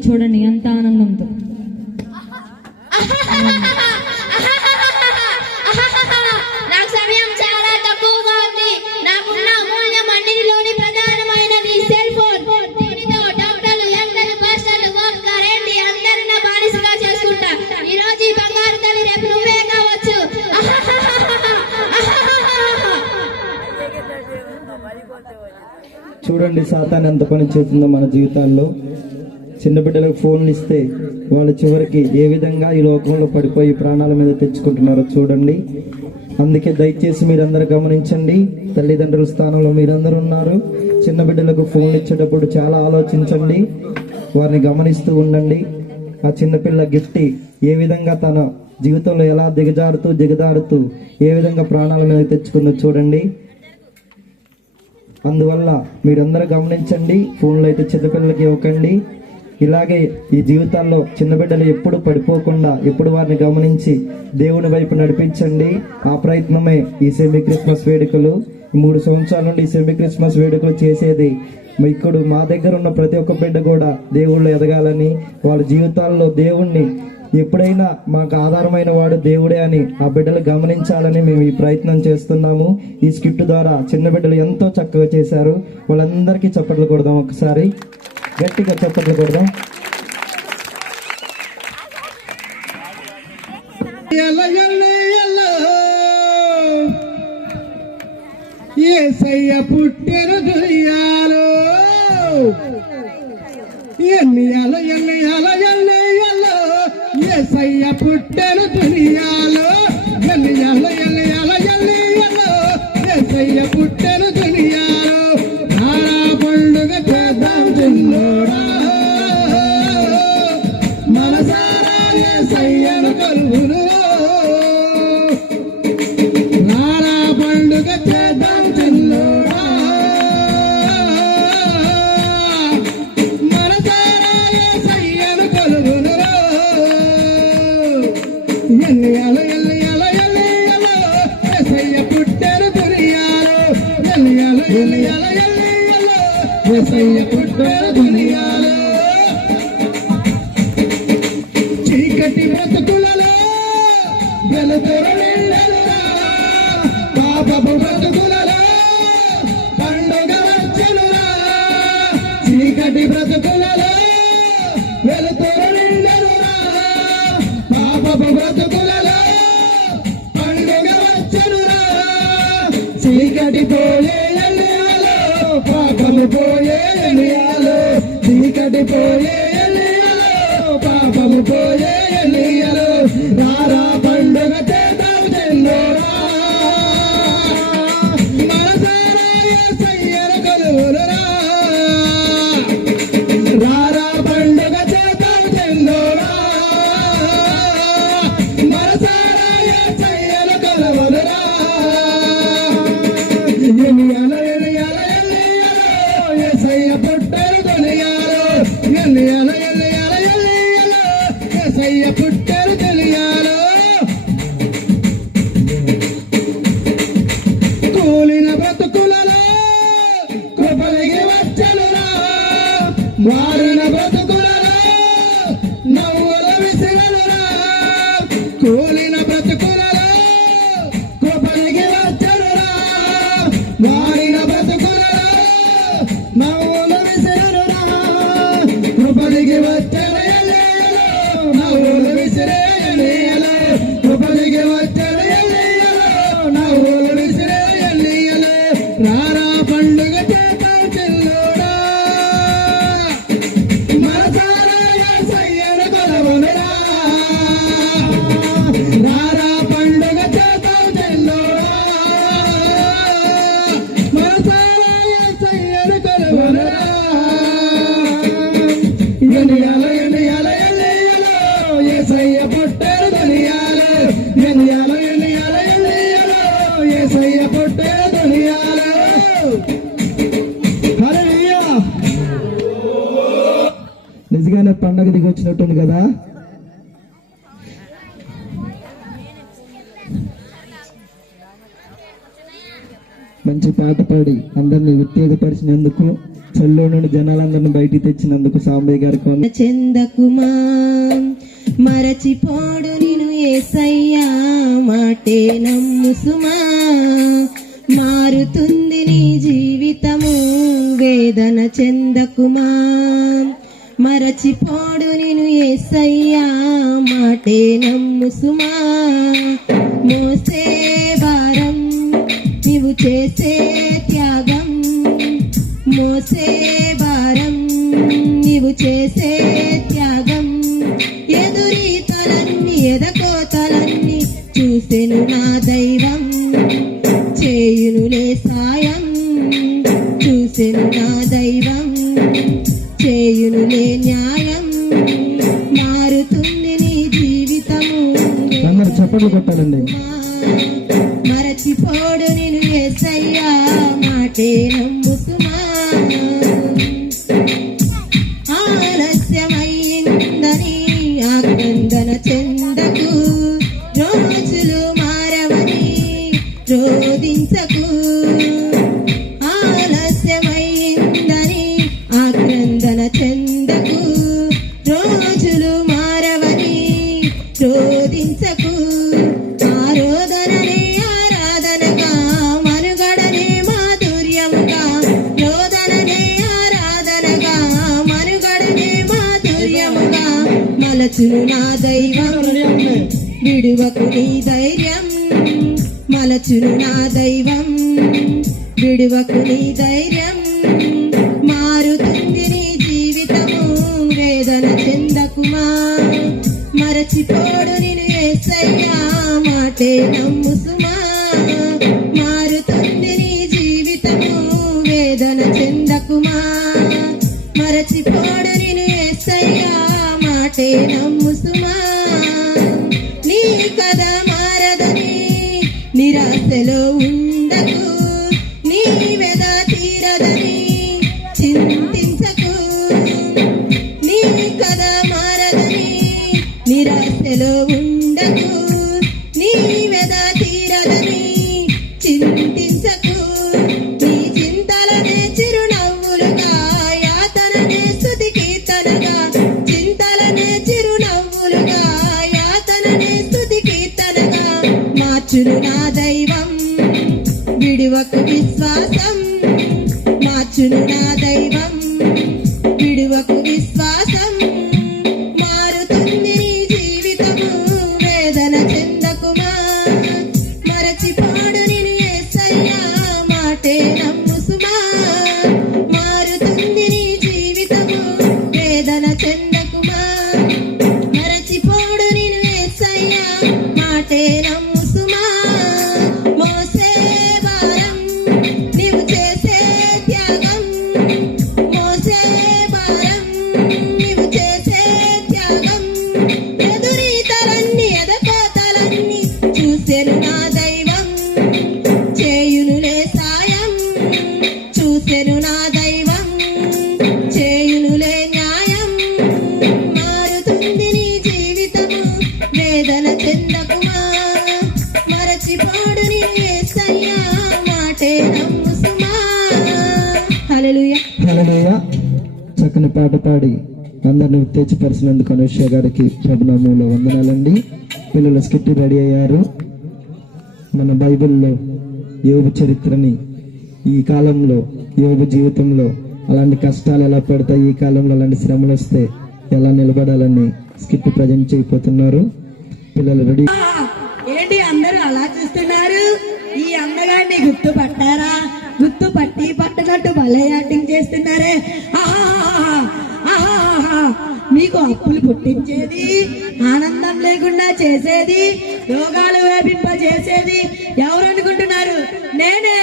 చూడండి ఎంత ఆనందంతో. నాకు సమయం చాలా తక్కువగా ఉంది. నాకున్న అమూల్యం అన్నిటిలోని ప్రధానమైనది సెల్ ఫోన్. దీనితో డాక్టర్లు, ఎంతలు, మాస్టర్లు, కరెంట్ అందరూ నా బానిసగా చేసుకుంటా. ఈ రోజు ఈ బంగారు తల్లి, రేపు నువ్వే కావచ్చు. చూడండి సాతాను ఎంత పని చేస్తుందో మన జీవితాల్లో. చిన్న బిడ్డలకు ఫోన్లు ఇస్తే వాళ్ళు చివరికి ఏ విధంగా ఈ లోకంలో పడిపోయి ప్రాణాల మీద తెచ్చుకుంటున్నారో చూడండి. అందుకే దయచేసి మీరందరూ గమనించండి. తల్లిదండ్రుల స్థానంలో మీరందరూ ఉన్నారు. చిన్న బిడ్డలకు ఫోన్లు ఇచ్చేటప్పుడు చాలా ఆలోచించండి, వారిని గమనిస్తూ ఉండండి. ఆ చిన్నపిల్ల గిఫ్టీ ఏ విధంగా తన జీవితంలో ఎలా దిగజారుతూ ఏ విధంగా ప్రాణాల మీద తెచ్చుకుందో చూడండి. అందువల్ల మీరందరూ గమనించండి, ఫోన్లు అయితే చిన్నపిల్లలకి ఇవ్వకండి. ఇలాగే ఈ జీవితాల్లో చిన్న బిడ్డలు ఎప్పుడు పడిపోకుండా ఎప్పుడు వారిని గమనించి దేవుని వైపు నడిపించండి. ఆ ప్రయత్నమే ఈ సెమీ క్రిస్మస్ వేడుకలు. 3 సంవత్సరాల నుండి ఈ సెమీ క్రిస్మస్ వేడుకలు చేసేది. ఇక్కడ మా దగ్గర ఉన్న ప్రతి ఒక్క బిడ్డ కూడా దేవుళ్ళు ఎదగాలని, వాళ్ళ జీవితాల్లో దేవుణ్ణి ఎప్పుడైనా మాకు ఆధారమైన వాడు దేవుడే అని ఆ బిడ్డలు గమనించాలని మేము ఈ ప్రయత్నం చేస్తున్నాము. ఈ స్కిట్ ద్వారా చిన్న బిడ్డలు ఎంతో చక్కగా చేశారు. వాళ్ళందరికీ చప్పట్లు కొడదాం, ఒకసారి గట్టిగా చప్పట్లు కొడదాం. యేసయ్య పుట్టిన దుయ్యాలో ఎన్నియాలో యేసయ్య పుట్టిన దునియాలో ఎన్నియాలో యేసయ్య పుట్టిన దునియాలో నారా పండుగ చేద్దాం చిన్నోడా మనసారా యేసయ్యను కొలువును నారా పండుగ చేద్దాం చిన్నోడా మనసారా యేసయ్యను కొలువును ఎన్నియాలో యేసయ్య పుట్టిన దునియాలో ఎన్నియాలో యేసయ్య పుట్టిన దునియాలో చీకటి బ్రతుకులలో వెలుతురు నిండెనురా పాపపు బ్రతుకులలో పండుగ వచ్చెనురా చీకటి బ్రతుకులలో వెలుతురు నిండెనురా పాపపు బ్రతుకులలో పండుగ వచ్చెనురా చీకటి పోయే ఎన్నియాలో పాపము పోయే ఎన్నియాలో చీకటి పోయే ఎన్నియాలో పాపము పోయే ఎన్నియాలో రారా పండుగ చేద్దాం చెందోరా మనసారా యేసయ్యను కొలువునురా రారా పండుగ చేద్దాం చెందోరా మనసారా యేసయ్యను కొలువునురా ఎన్నియాలో యేసయ్య పుట్టిన దునియాలో ఎన్నియాలో యేసయ్య పుట్టిన దునియాలో కూలిన బ్రతుకులలో కృపలిగి వచ్చెనురా మారిన బ్రతుకులలో నవ్వుల విసిరనురా కూలిన బ్రతుకులలో కృపలిగి వచ్చెనురా మారిన బ్రతుకులలో నవ్వుల విసిరనురా కృపలిగి వచ్చెను నవ్వులు విసిరే ఎన్నియలో కృపలిగి వచ్చెను నవ్వులు విసిరే ఎన్నియలో రారా పండుగ చేద్దాం చిన్నోడా మనసారా యేసయ్యను కొలువునురా రారా పండుగ చేద్దాం చిన్నోడా మనసారా యేసయ్యను కొలువునురా ఎన్నియాలో యేసయ్య పుట్టిన దునియాలో ఎన్నియాలో యేసయ్య పుట్టిన దునియాలో హల్లెలూయా. నిజంగానే పండగ దిగి వచ్చినట్టుంది కదా. మంచి పాట పాడి అందరినీ ఉత్తేజపరిచినందుకు చెల్లో నుండి జనాలందరిని బయటికి తెచ్చినందుకు సాంబయ్య గారికి చెందకుమా మరచిపోడు నిను యేసయ్యా మాటే నమ్ము సుమా మారుతుంది నీ జీవితము వేదన చెందకుమా మరచిపోడు నిను యేసయ్యా మాటే నమ్ము సుమా మోసే భారం నీవు చేసే త్యాగం మోసే భారం నీవు చేసే త్యాగం ఎదురీతలన్నీ ఎదకోతలన్నీ చూసెను నా దైవం చేయునులే సాయం చూసెను నా దైవం చేయునులే న్యాయం మారుతుంది నీ జీవితము అందరు చప్పట్లు కొట్టాలండి. మరచిపోడు నిన్ను యేసయ్యా మాటే నమ్ము సుమా ఆలస్యమైందని ఆక్రందన చెందకు రోజులు మారవని రోధించకు ఆలస్యమైందని ఆక్రందన చెందకు రోజులు మారవని రోధించకు ఆరోధననే ఆరాధనగా మనుగడనే మాధుర్యముగా రోదననే ఆరాధనగా మనుగడనే మాధుర్యముగా మలచును నా దైవం విడువకు నీ ధైర్యం మలచును నా దైవం విడువకు నీ ధైర్యం మారుతుంది నీ జీవితము వేదన చెందకుమా మరచిపోడు నిన్ను యేసయ్యా మాటే నమ్ము సుమా మారుతుంది నీ జీవితము వేదన చెందకుమా మరచిపోడు నిన్ను యేసయ్యా మాటే నమ్ము సుమా నీ కథ మారదని నిరాశలో ఉండకు నీ వెద తీరదని చింతించకు నీ కథ మారదని నిరాశలో ఉండకు నీ వెద తీరదని చింతించకు నీ చింతలనే చిరునవ్వులుగా యాతననే స్తుతి కీర్తనగా చింతలనే చిరునవ్వులుగా యాతననే స్తుతి కీర్తనగా మార్చును నా దైవం విడువకు విశ్వాసం మార్చును నా దైవం విడువకు విశ్వాసం మారుతుంది నీ జీవితము వేదన చెందకుమా మరచిపోడు నిన్ను యేసయ్యా మాటే నమ్ము సుమా మారుతుంది నీ జీవితము వేదన చెందకుమా మరచిపోడు నిన్ను యేసయ్యా మాటే నమ్ము సుమా మోసే భారం నీవు చేసే త్యాగం మోసే భారం నీవు చేసే త్యాగం ఎదురీతలన్నీ ఎదకోతలన్నీ చూసెను నా దైవం చేయునులే సాయం చూసెను నా దైవం చేయునులే న్యాయం మారుతుంది నీ జీవితము వేదన చెందకుమా మరచిపోడు నీ యేసయ్యా మాటే నమ్ము సుమా హల్లెలూయా హల్లెలూయా. చక్కని పాట పాడి అందరిని ఉత్తేజపరిచినందుకు అనుష్య గారికి ప్రభునామంలో వందనాలండి. పిల్లల స్కిట్ రెడీ అయ్యారు. మన బైబిల్లో యోబు చరిత్రని ఈ కాలంలో యోబు జీవితంలో అలాంటి కష్టాలు ఎలా పడతాయి, ఈ కాలంలో అలాంటి శ్రమలు వస్తే ఎలా నిలబడాలని స్కిట్ ప్రజెంట్ చేయబోతున్నారు. పిల్లలు రెడీ. ఏంటి అందరూ అలా చూస్తున్నారు? ఈ అందగాన్ని గుర్తు పట్టారా? గుర్తు పట్టి పట్టనట్టు భలే యాక్టింగ్ చేస్తున్నారే. ఆహాహాహా, ఆహాహాహా. మీకు అప్పులు పుట్టించేది, ఆనందం లేకుండా చేసేది, రోగాలు వేపింపజేసేది ఎవరు అనుకుంటున్నారు? నేనే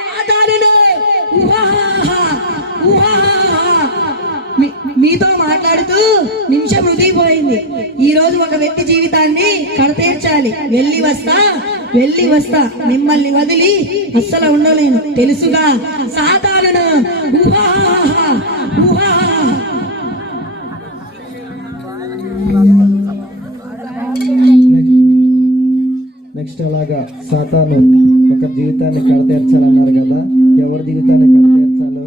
సాతానును. ఉహాహాహా, ఉహాహాహా. మీతో మాట్లాడుతూ నిమిషం వృధిపోయింది. ఈ రోజు ఒక వ్యక్తి జీవితాన్ని కడతీర్చాలి. వెళ్ళి వస్తా మిమ్మల్ని వదిలి అస్సలు ఉండలేను తెలుసుగా సాతానును. ఉహాహాహా, ఉహాహాహా. నెక్స్ట్ అలాగా సాతాను ఒక జీవితాన్ని కడతీర్చాలన్నారు కదా. ఎవరి జీవితాన్ని కడతీర్చాలో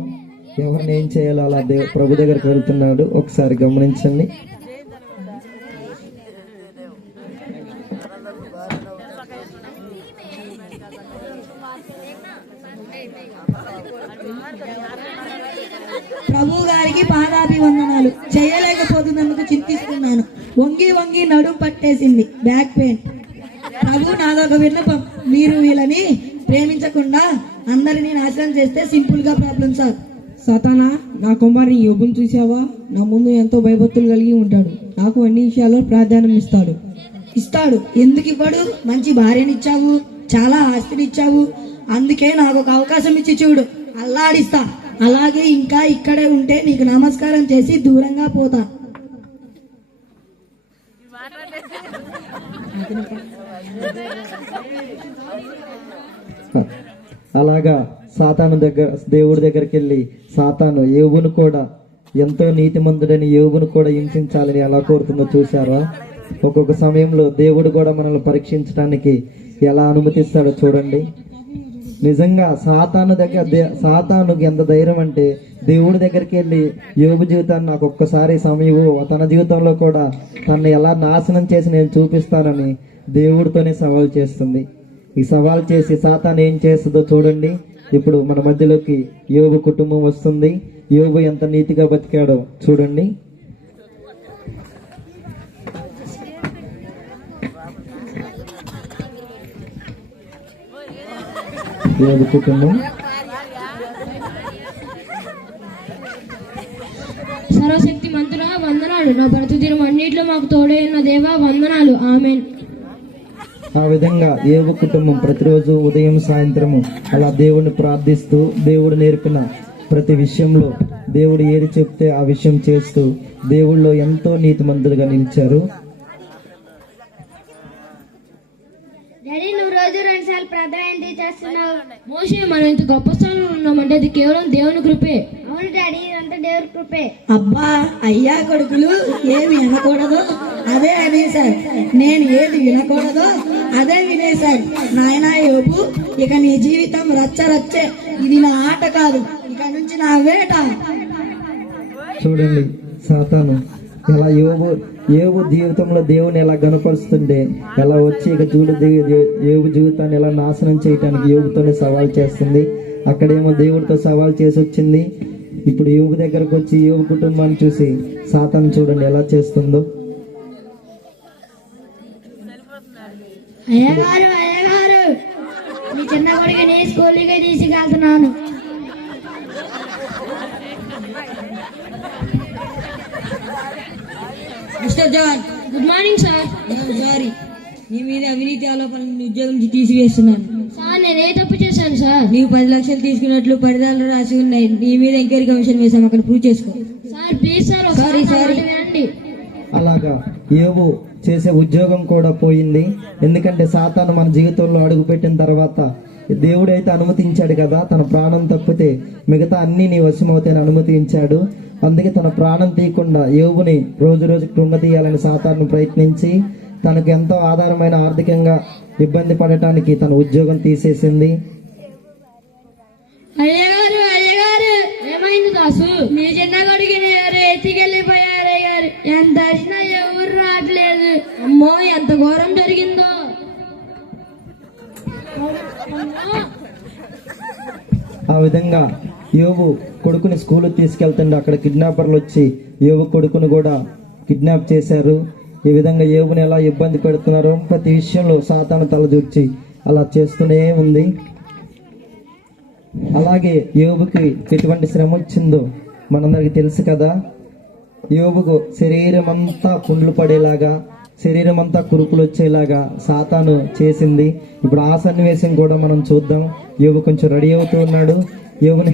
ఎవరిని సాతాను ఏం చేయాలో అలా ప్రభు దగ్గరికి వెళ్తున్నాడు. ఒకసారి గమనించండి. ప్రభు గారికి పాదాభివందనాలు. చేయలేకపోతున్నందుకు చింతిస్తున్నాను. వంగి వంగి నడుం పట్టేసింది, బ్యాక్ పెయిన్. ప్రభు నాదొక విన్నపం, మీరు వీళ్ళని ప్రేమించకుండా అందరినీ నాశనం చేస్తే సింపుల్ గా ప్రాబ్లం సార్. సాతానా, నా కుమారుని యోబును చూసావా? నా ముందు ఎంతో భయభక్తులు కలిగి ఉంటాడు. నాకు అన్ని విషయాల్లో ప్రాధాన్యం ఇస్తాడు. ఎందుకు ఇవ్వడు? మంచి భార్యనిచ్చావు, చాలా ఆస్తినిచ్చావు. అందుకే నాకు ఒక అవకాశం ఇచ్చి చూడు, అల్లాడిస్తా. అలాగే ఇంకా ఇక్కడే ఉంటే నీకు నమస్కారం చేసి దూరంగా పోతా. అలాగా సాతాను దేవుడి దగ్గరికి వెళ్ళి సాతాను యోబును కూడా ఎంతో నీతిమంతుడని యోబును కూడా హింసించాలని ఎలా కోరుతుందో చూసారా? ఒక్కొక్క సమయంలో దేవుడు కూడా మనల్ని పరీక్షించడానికి ఎలా అనుమతిస్తాడో చూడండి. నిజంగా సాతానుకి ఎంత ధైర్యం అంటే దేవుడి దగ్గరికి వెళ్ళి యోబు జీవితాన్ని నాకు ఒక్కసారి సమయం, తన జీవితంలో కూడా తనని ఎలా నాశనం చేసి నేను చూపిస్తానని దేవుడితోనే సవాల్ చేస్తుంది. ఈ సవాల్ చేసి సాతాను ఏం చేస్తుందో చూడండి. ఇప్పుడు మన మధ్యలోకి యోబు కుటుంబం వస్తుంది. యోబు ఎంత నీతిగా బతికాడో చూడండి. యోబు కుటుంబం. సర్వశక్తి మంతుడా వందనాలు. నా బ్రతుదినం అన్నిట్లో మాకు తోడే ఉన్న దేవా వందనాలు. ఆమేన్. ఆ విధంగా యోబు కుటుంబం ప్రతిరోజు ఉదయం సాయంత్రము అలా దేవుడిని ప్రార్థిస్తూ దేవుడు నేర్పిన ప్రతి విషయంలో దేవుడు ఏది చెప్తే ఆ విషయం చేస్తూ దేవుళ్ళో ఎంతో నీతిమంతులుగా నిలిచారు. డాడీ, నువ్వు రోజు 2 సార్లు ప్రార్థన ఎందుకు చేస్తున్నావు? మోషే, మనం ఇంత గొప్ప స్థానంలో ఉన్నామంటే అది కేవలం దేవుని కృపే. అవును డాడీ, ఇదంతా దేవుడి కృపే. అబ్బా, అయ్యా కొడుకులు ఏమి వినకూడదో అదే అనేసారు. నేను ఏది వినకూడదో అదే వినేశారు. నాయనా యోబు, ఇక నీ జీవితం రచ్చరచ్చే. ఇది నా ఆట కాదు, ఇక నుంచి నా వేట. చూడండి సాతాను ఎలా యోబు జీవితంలో దేవుని ఎలా గనపరుస్తుంటే ఎలా వచ్చి ఇక యోబు జీవితాన్ని ఎలా నాశనం చేయటానికి యోబుతోనే సవాల్ చేస్తుంది. అక్కడేమో దేవుడితో సవాల్ చేసి వచ్చింది. ఇప్పుడు యోబు దగ్గరకు వచ్చి యోబు కుటుంబాన్ని చూసి సాతాను చూడండి ఎలా చేస్తుందో. అయ్యగారు, మీ చిన్న కొడుకుని స్కూల్కి తీసుకెళ్తున్నాను. Mister John, good morning sir. Sorry, నీ మీద అవినీతి ఆరోపణలు ఉద్యోగం నుంచి తీసివేస్తున్నాను. సార్, నేను ఏ తప్పు చేశాను సార్? నీవు 10 లక్షలు తీసుకున్నట్లు 10 రాసి ఉన్నాయి. నీ మీద ఎంక్వైరీ కమిషన్ వేసాం, అక్కడ ప్రూవ్ చేసుకో. సార్ ప్లీజ్ సార్, సారీ వినండి. అలాగా యోబు చేసే ఉద్యోగం కూడా పోయింది. ఎందుకంటే సాతాను మన జీవితంలో అడుగు పెట్టిన తర్వాత దేవుడైతే అనుమతించాడు కదా, తన ప్రాణం తప్పితే మిగతా అన్ని నీ వశమవుతాయని అనుమతించాడు. అందుకే తన ప్రాణం తీయకుండా యోబుని రోజు రోజుకి కృంగతీయాలని సాతాను ప్రయత్నించి తనకు ఎంతో ఆధారమైన ఆర్థికంగా ఇబ్బంది పడటానికి తన ఉద్యోగం తీసేసింది. అయ్యగారు, ఏమైంది దాసు? మీ చిన్న కొడుకుని ఎవరు ఎత్తికెళ్ళిపోయారు అయ్యారు. ఎంత అరిచినా ఎవరు రావట్లేదు. అమ్మో, ఎంత ఘోరం జరిగిందో. ఆ విధంగా యోబు కొడుకుని స్కూల్ తీసుకెళ్తుండే అక్కడ కిడ్నాపర్లు వచ్చి యోబు కొడుకుని కూడా కిడ్నాప్ చేశారు. ఈ విధంగా యోబుని ఎలా ఇబ్బంది పెడుతున్నారో ప్రతి విషయంలో సాతాను తలదూర్చి అలా చేస్తూనే ఉంది. అలాగే యోబుకి ఎటువంటి శ్రమ వచ్చిందో మనందరికి తెలుసు కదా. యోబుకు శరీరం అంతా పుండ్లు పడేలాగా, శరీరం అంతా కురుపులు వచ్చేలాగా సాతాను చేసింది. ఇప్పుడు ఆ సన్నివేశం కూడా మనం చూద్దాం. యోబు కొంచెం రెడీ అవుతూ ఉన్నాడు. యోబుని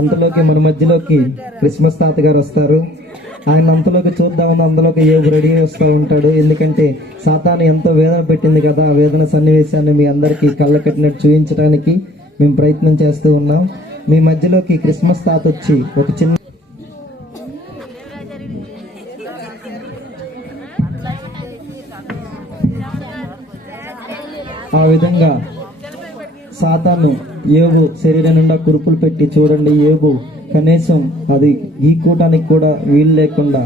అంతలోకి మన మధ్యలోకి క్రిస్మస్ తాత గారు వస్తారు. ఆయన అంతలోకి చూద్దామని అందులోకి యోబు రెడీ వస్తూ ఉంటాడు. ఎందుకంటే సాతాను ఎంతో వేదన పెట్టింది కదా, ఆ వేదన సన్నివేశాన్ని మీ అందరికీ కళ్ళ కట్టినట్టు చూపించడానికి మేము ప్రయత్నం చేస్తూ ఉన్నాం. మీ మధ్యలోకి క్రిస్మస్ తాత వచ్చి ఒక చిన్న ఆ విధంగా సాతాను యోబు శరీరం నిండా కురుపులు పెట్టి చూడండి, యోబు కనీసం అది గీక్కోవటానికి కూడా వీలు లేకుండా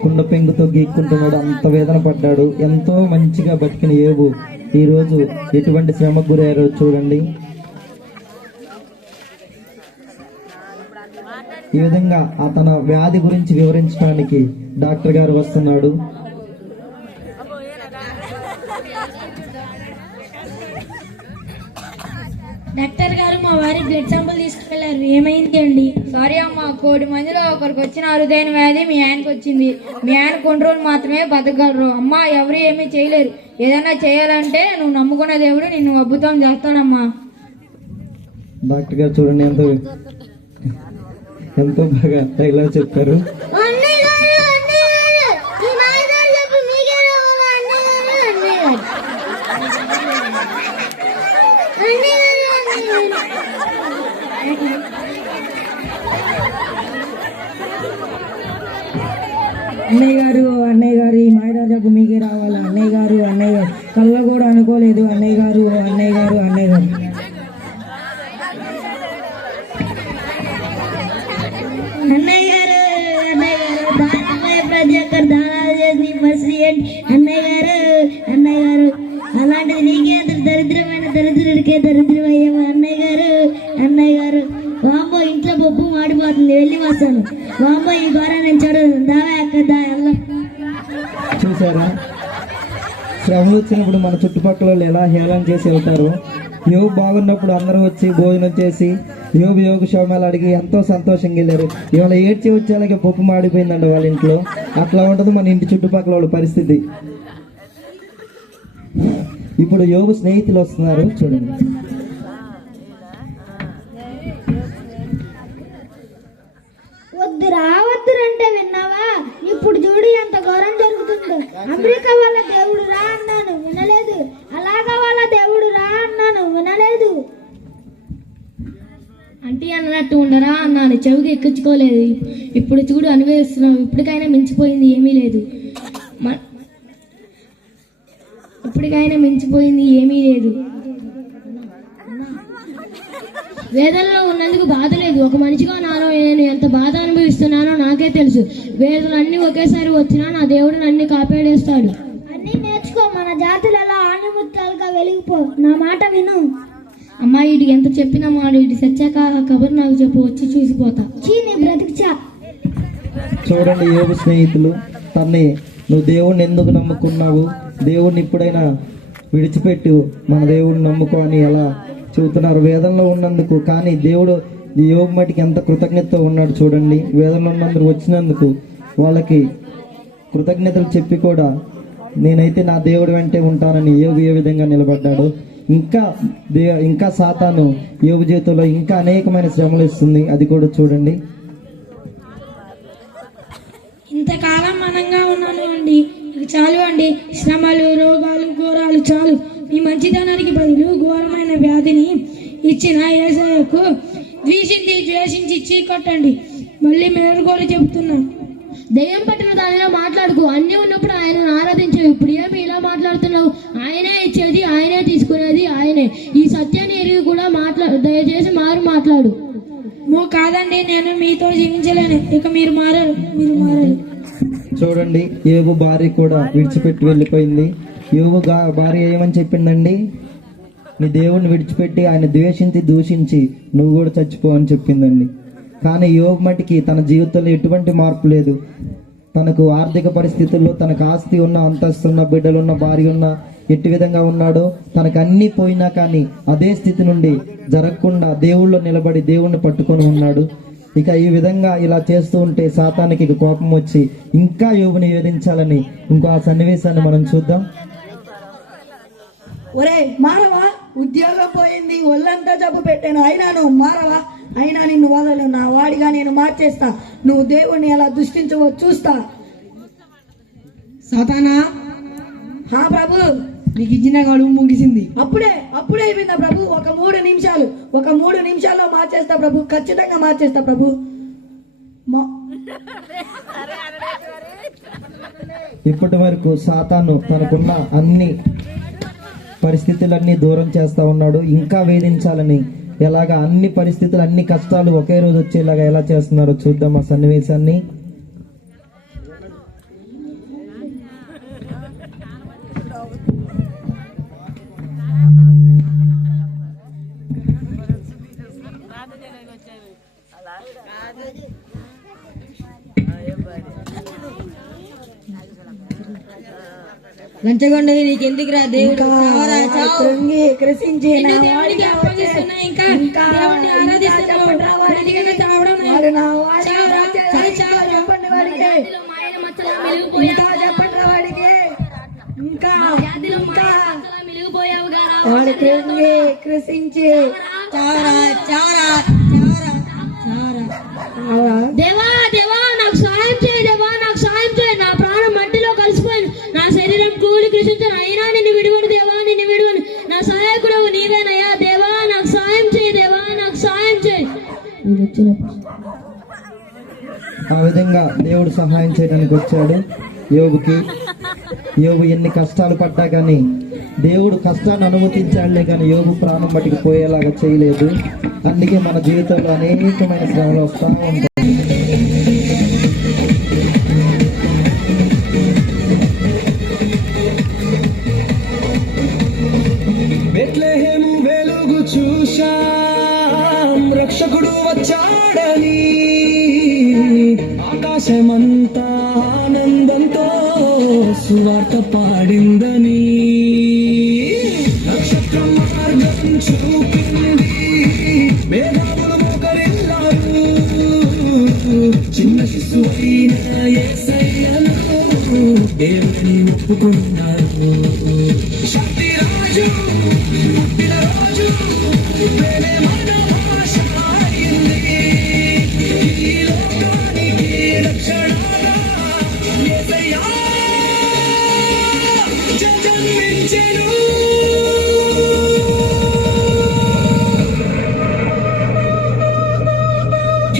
కుండ పెంగుతో గీక్కుంటున్నాడు. అంత వేదన పడ్డాడు. ఎంతో మంచిగా బతికిన యోబు ఈరోజు ఎటువంటి శ్రమకు గురయ్యారో చూడండి. ఈ విధంగా తన వ్యాధి గురించి వివరించడానికి డాక్టర్ గారు వస్తున్నాడు. డాక్టర్ గారు మా వారి బ్లడ్ శాంపుల్ తీసుకెళ్లారు, ఏమైంది అండి? సారీ అమ్మా, 1,00,00,000 మందిలో ఒకరికి వచ్చిన అరుదైన వ్యాధి మీ ఆయనకు వచ్చింది. మీ ఆయన కొన్ని రోజులు మాత్రమే బతకగలరు. అమ్మా, ఎవరు ఏమీ చేయలేరు. ఏదైనా చేయాలంటే నువ్వు నమ్ముకున్న దేవుడు నిన్ను అద్భుతం చేస్తాడమ్మా. డాక్టర్ గారు చూడండి ఎంతో బాగా డైలాగ్ చెప్పారు. అన్నయ్య గారు ఈ మాయరాజాకు మీకే రావాలా? అన్నయ్య గారు కళ్ళ కూడా అనుకోలేదు. అన్నయ్య గారు అన్నయ్య గారు ప్రతి ఒక్కరు దానాలు చేసి మర్చిపోయండి. అన్నయ్య గారు అలాంటిది నీకే దరిద్రమైన దరిద్రుడికే దరిద్రమయ్యాము. అన్నయ్య గారు వామ్మో, ఇంట్లో పప్పు మాడిపోతుంది, వెళ్ళి వస్తాను. వామ్మో, ఈ ఘోర నేను చూడదు. దావా ఎక్కదా ఎల్లం. చూసారా, శ్రమ వచ్చినప్పుడు మన చుట్టుపక్కల వాళ్ళు ఎలా హేళన చేసి వెళ్తారు. యోగు బాగున్నప్పుడు అందరూ వచ్చి భోజనం చేసి యోగు క్షేమాలు అడిగి ఎంతో సంతోషంగా వెళ్ళారు. ఇవాళ ఏడ్చి వచ్చేలాగే పప్పు మాడిపోయిందండి వాళ్ళ ఇంట్లో. అట్లా ఉంటుంది మన ఇంటి చుట్టుపక్కల వాళ్ళ పరిస్థితి. ఇప్పుడు యోగు స్నేహితులు వస్తున్నారు, చూడండి. వద్దురంటే విన్నావా? ఇప్పుడు చూడు ఎంత ఘోరం జరుగుతుందో. అమెరికా వాళ్ళ దేవుడు రా అన్నాను, వినలేదు. అలాగా వాళ్ళ దేవుడు రా అన్నాను, వినలేదు. అంటే అన్నట్టు ఉండరా అన్నాను, చెవికి ఎక్కించుకోలేదు. ఇప్పుడు చూడు అనుభవిస్తున్నావు. ఇప్పటికైనా మించిపోయింది ఏమీ లేదు. వేదనలో ఉన్నందుకు బాధ లేదు. ఒక మనిషిగా నేను ఎంత బాధ అనుభవిస్తున్నానో నాకే తెలుసు. వేదనలు అన్ని ఒకేసారి వచ్చినా నా దేవుడు నన్ను కాపాడేస్తాడు. అన్ని నేర్చుకో, మన జాతులు ఎలా ఆణిముత్యాలుగా వెలిగిపో. నా మాట విను. అమ్మా, వీటికి ఎంత చెప్పినా మాట, ఇటు సచ్చాక కబురు నాకు చెప్పు, వచ్చి చూసిపోతా. నీ బ్రతికిచా. చూడండి, యోగు స్నేహితులు తన్ని, నువ్వు దేవుడిని ఎందుకు నమ్ముకున్నావు, దేవుడిని ఇప్పుడైనా విడిచిపెట్టు, మన దేవుడిని నమ్ముకో అని ఎలా చెబుతున్నారు వేదంలో ఉన్నందుకు. కానీ దేవుడు యోగు మటుకి ఎంత కృతజ్ఞతతో ఉన్నాడు చూడండి. వేదంలో ఉన్నందుకు వచ్చినందుకు వాళ్ళకి కృతజ్ఞతలు చెప్పి కూడా నేనైతే నా దేవుడి వెంటే ఉంటానని యోగు ఏ విధంగా నిలబడ్డాడు. ఇంకా సాతాను యోగు జీవితంలో ఇంకా అనేకమైన శ్రమలు ఇస్తుంది, అది కూడా చూడండి. ఇంతకాలం మనంగా ఉన్నాను అండి, చాలు అండి. శ్రమలు, రోగాలు, ఘోరాలు చాలు. మీ మంచితనానికి బదులు ఘోరమైన వ్యాధిని ఇచ్చిన యేసయ్యకు ద్వేషించి చీకొట్టండి. మళ్ళీ మేలుకోలు చెబుతున్నాను. దెయ్యం పట్టిన దానిలో మాట్లాడుకో. అన్నీ ఉన్నప్పుడు ఆయనను ఆరాధించవు. ఇప్పుడు ఏమి ఇలా మాట్లాడుతున్నావు? ఆయనే ఇచ్చేది, ఆయనే తీసుకునేది ఆయనే. ఈ సత్యాన్ని ఎరిగి కూడా దయచేసి మాట్లాడు. కాదండి, నేను మీతో జీవించలేను. ఇక మీరు మారారు. చూడండి, యోగు భార్య కూడా విడిచిపెట్టి వెళ్ళిపోయింది. యోగు భార్య ఏమని చెప్పిందండి? నీ దేవుడిని విడిచిపెట్టి ఆయన ద్వేషించి దూషించి నువ్వు కూడా చచ్చిపో అని చెప్పిందండి. కానీ యోగు మటుకి తన జీవితంలో ఎటువంటి మార్పు లేదు. తనకు ఆర్థిక పరిస్థితుల్లో తనకు ఆస్తి ఉన్న, అంతస్తున్న, బిడ్డలున్న, భార్య ఉన్న, ఎట్టి విధంగా ఉన్నాడో తనకు అన్నీ పోయినా కానీ అదే స్థితి నుండి జరగకుండా దేవుళ్ళో నిలబడి దేవుణ్ణి పట్టుకొని ఉన్నాడు. ఇక ఈ విధంగా ఇలా చేస్తూ ఉంటే సాతానికి కోపం వచ్చి ఇంకా యోగుని వేధించాలని ఇంకో ఆ సన్నివేశాన్ని మనం చూద్దాం. ఒరే మారవా, ఉద్యోగం పోయింది, ఒళ్ళంతా జబ్బు పెట్టాను, అయినా నువ్వు మారవా? అయినా నిన్ను వదలను, నా వాడిగా నేను మార్చేస్తా. నువ్వు దేవుణ్ణి ఎలా దృష్టించవో చూస్తా. సాతానా, హా ప్రభు, నీకు ఇచ్చిన గడువు ముగిసింది. అప్పుడే అయిపోయిందా ప్రభు? ఒక 3 నిమిషాల్లో మార్చేస్తా ప్రభు, ఖచ్చితంగా మార్చేస్తా ప్రభు. ఇప్పటి వరకు సాతాను తనకున్న అన్ని పరిస్థితులన్నీ దూరం చేస్తా ఉన్నాడు. ఇంకా వేధించాలని ఎలాగా అన్ని పరిస్థితులు అన్ని కష్టాలు ఒకే రోజు వచ్చేలాగా ఎలా చేస్తున్నారో చూద్దాం ఆ సన్నివేశాన్ని. లంచగొండవి నీకెందుకురా దేవుడు కృంగి కృషించి నా దేవుడికి అప్పగిస్తున్నా, ఇంకా దేవుడిని ఆరాధిస్తున్నావు. బ్రతికిన చావడం లేదు. వాడు నా వాడిని చెప్పండి వాడికి, ఇంకా చెప్పండి వాడికి, ఇంకా ఇంకా వాడు కృంగి కృషించి చావరా చావరా చావరా చావరా చావరా. దేవా దేవా నాకు సాయం చేయి, దేవా నాకు సాయం చేయి. నా ప్రాణం మట్టిలో కలిసిపోయింది, నా శరీరం కూలి కృషించాను, అయినా నిన్ను విడువను దేవా, నిన్ను విడువను. నా సహాయకుడు నీవేనయ్యా దేవా, నాకు సాయం చేయి దేవా, నాకు సాయం చేయి. ఆ విధంగా దేవుడు సహాయం చేయడానికి వచ్చాడు యోబుకి. యోబు ఎన్ని కష్టాలు పడ్డా కానీ దేవుడు కష్టాన్ని అనుమతించాడులే కానీ యోబు ప్రాణం మట్టికి పోయేలాగా చేయలేదు. అందుకే మన జీవితంలో అనేకమైన శ్రమలు వస్తూ ఉంటాయి. బెత్లెహేము వెలుగు చూశాం, రక్షకుడు వచ్చాడని, ఆకాశమంతా ఆనందంతో సువార్త పాడిందని, నక్షత్రం మార్గం చూపింది, మేఘాలు మోకరిల్లారు, చిన్న శిశువైన యేసయ్యను దేవుని ఒప్పుకున్నారు. శక్తి రాజు పుట్టిన రోజు, ప్రేమే మన భాష అయింది, ఈ లోకానికి రక్షణగా యేసయ్య జన్మించెను.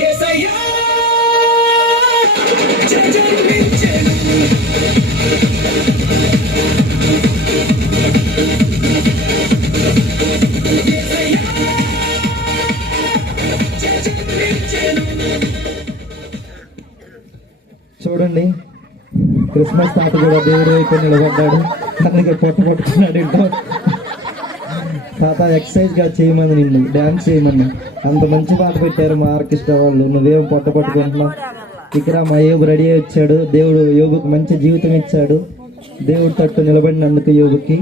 యేసయ్య జన్మించెను. చూడండి, క్రిస్మస్ తాత కూడా దేవుడు వైపు నిలబడ్డాడు. అందుకే పట్టుకున్నాడు ఇంట్లో. తాత ఎక్సర్సైజ్ గా చేయమని, నిన్ను డాన్స్ చేయమని అంత మంచి పాట పెట్టారు మా ఆర్కెస్ట్రా వాళ్ళు. నువ్వేం పట్టుకుంటున్నావు? ఇక్కడ మా యోబు రెడీ అయి వచ్చాడు. దేవుడు యోబుకి మంచి జీవితం ఇచ్చాడు. దేవుడు తట్టు నిలబడినందుకు యోబుకి.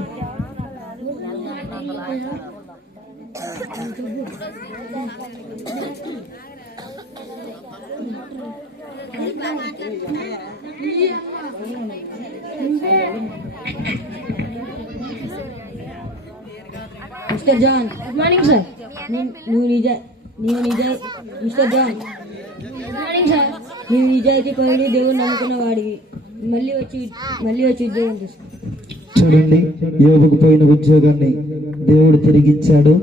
Mister John, good morning sir. Mister John, good morning sir. నీవు నిజాయితీ పరుడు, దేవుడు నమ్ముకున్న వాడివి. మళ్ళీ వచ్చి ఉద్యోగం తీసుకో. చూడండి, యోబుకు పోయిన ఉద్యోగాన్ని దేవుడు తిరిగిచ్చాడు.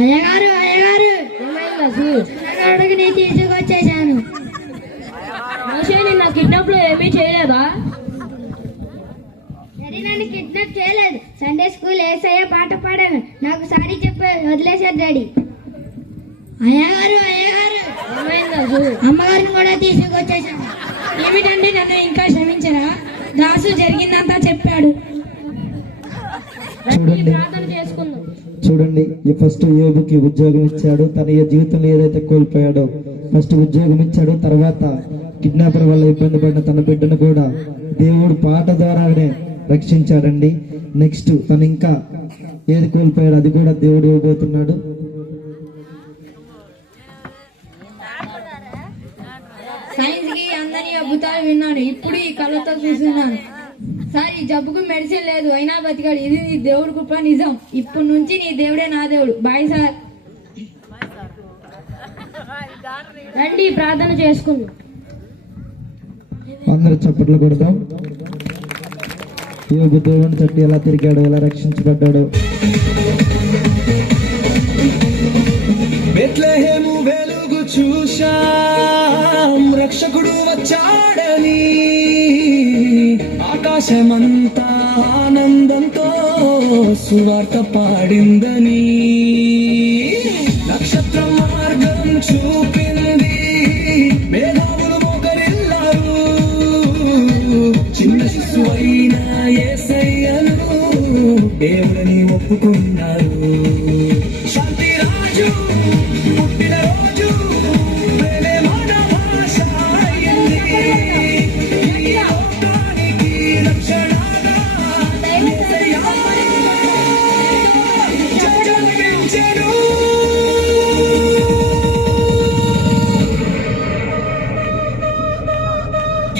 అయ్యగారు అయ్యగారు అయ్యగారుడికి నేను తీసుకొచ్చేసాను. మోషే నిన్న కిడ్నాప్ లో ఏమీ చేయలేదా? డాడీ నన్ను కిడ్నాప్ చేయలేదు. సండే స్కూల్ ఏసయ్య పాట పాడాను, నాకు సారీ చెప్పి వదిలేశారు డాడీ. అయ్యగారు అయ్యగారు అమ్మగారిని కూడా తీసుకొచ్చేసాను. ఏమిటండి, నన్ను ఇంకా క్షమించరా? దాసు జరిగిందంతా చెప్పాడు. చూడండి ప్రార్థన చేసుకుందాం. చూడండి, ఈ ఫస్ట్ యోబుకి ఉద్యోగం ఇచ్చాడు. తన జీవితంలో ఏదైతే కోల్పోయాడో ఫస్ట్ ఉద్యోగం ఇచ్చాడు. తర్వాత కిడ్నాపర్ వల్ల ఇబ్బంది పడిన తన బిడ్డను కూడా దేవుడు పాట ద్వారానే రక్షించాడండి. నెక్స్ట్ తను ఇంకా ఏది కోల్పోయాడు అది కూడా దేవుడు ఇవ్వబోతున్నాడు. సైన్స్ కి అందని అద్భుతాలు విన్నాను, ఇప్పుడు ఈ కళ్ళతో చూస్తున్నాను. సార్, ఈ జబ్బుకు మెడిసిన్ లేదు, అయినా బతికాడు. ఇది నీ దేవుడు కృప, నిజం. ఇప్పటి నుంచి నీ దేవుడే నా దేవుడు. Bye sir. రండి ప్రార్థన చేసుకుందాం. అందరూ చప్పట్లు కొడదాం. యోబు దేవుని తట్టు ఎలా తిరిగాడో, ఎలా రక్షించబడ్డాడో. బెత్లెహేము వెలుగు చూశాం, రక్షకుడు వచ్చాడని ఆకాశమంతా ఆనందంతో సువార్త పాడిందని నక్షత్రం మార్గం చూపింది మేధావులు మోకరిల్లారు చిన్న శిశువైన యేసయ్యను దేవుడని ఒప్పుకున్నారు శాంతి రాజు పుట్టిన రోజు ప్రేమే మన భాష అయింది. ఈ లోకానికి రక్షణగా యేసయ్య జన్మించెను.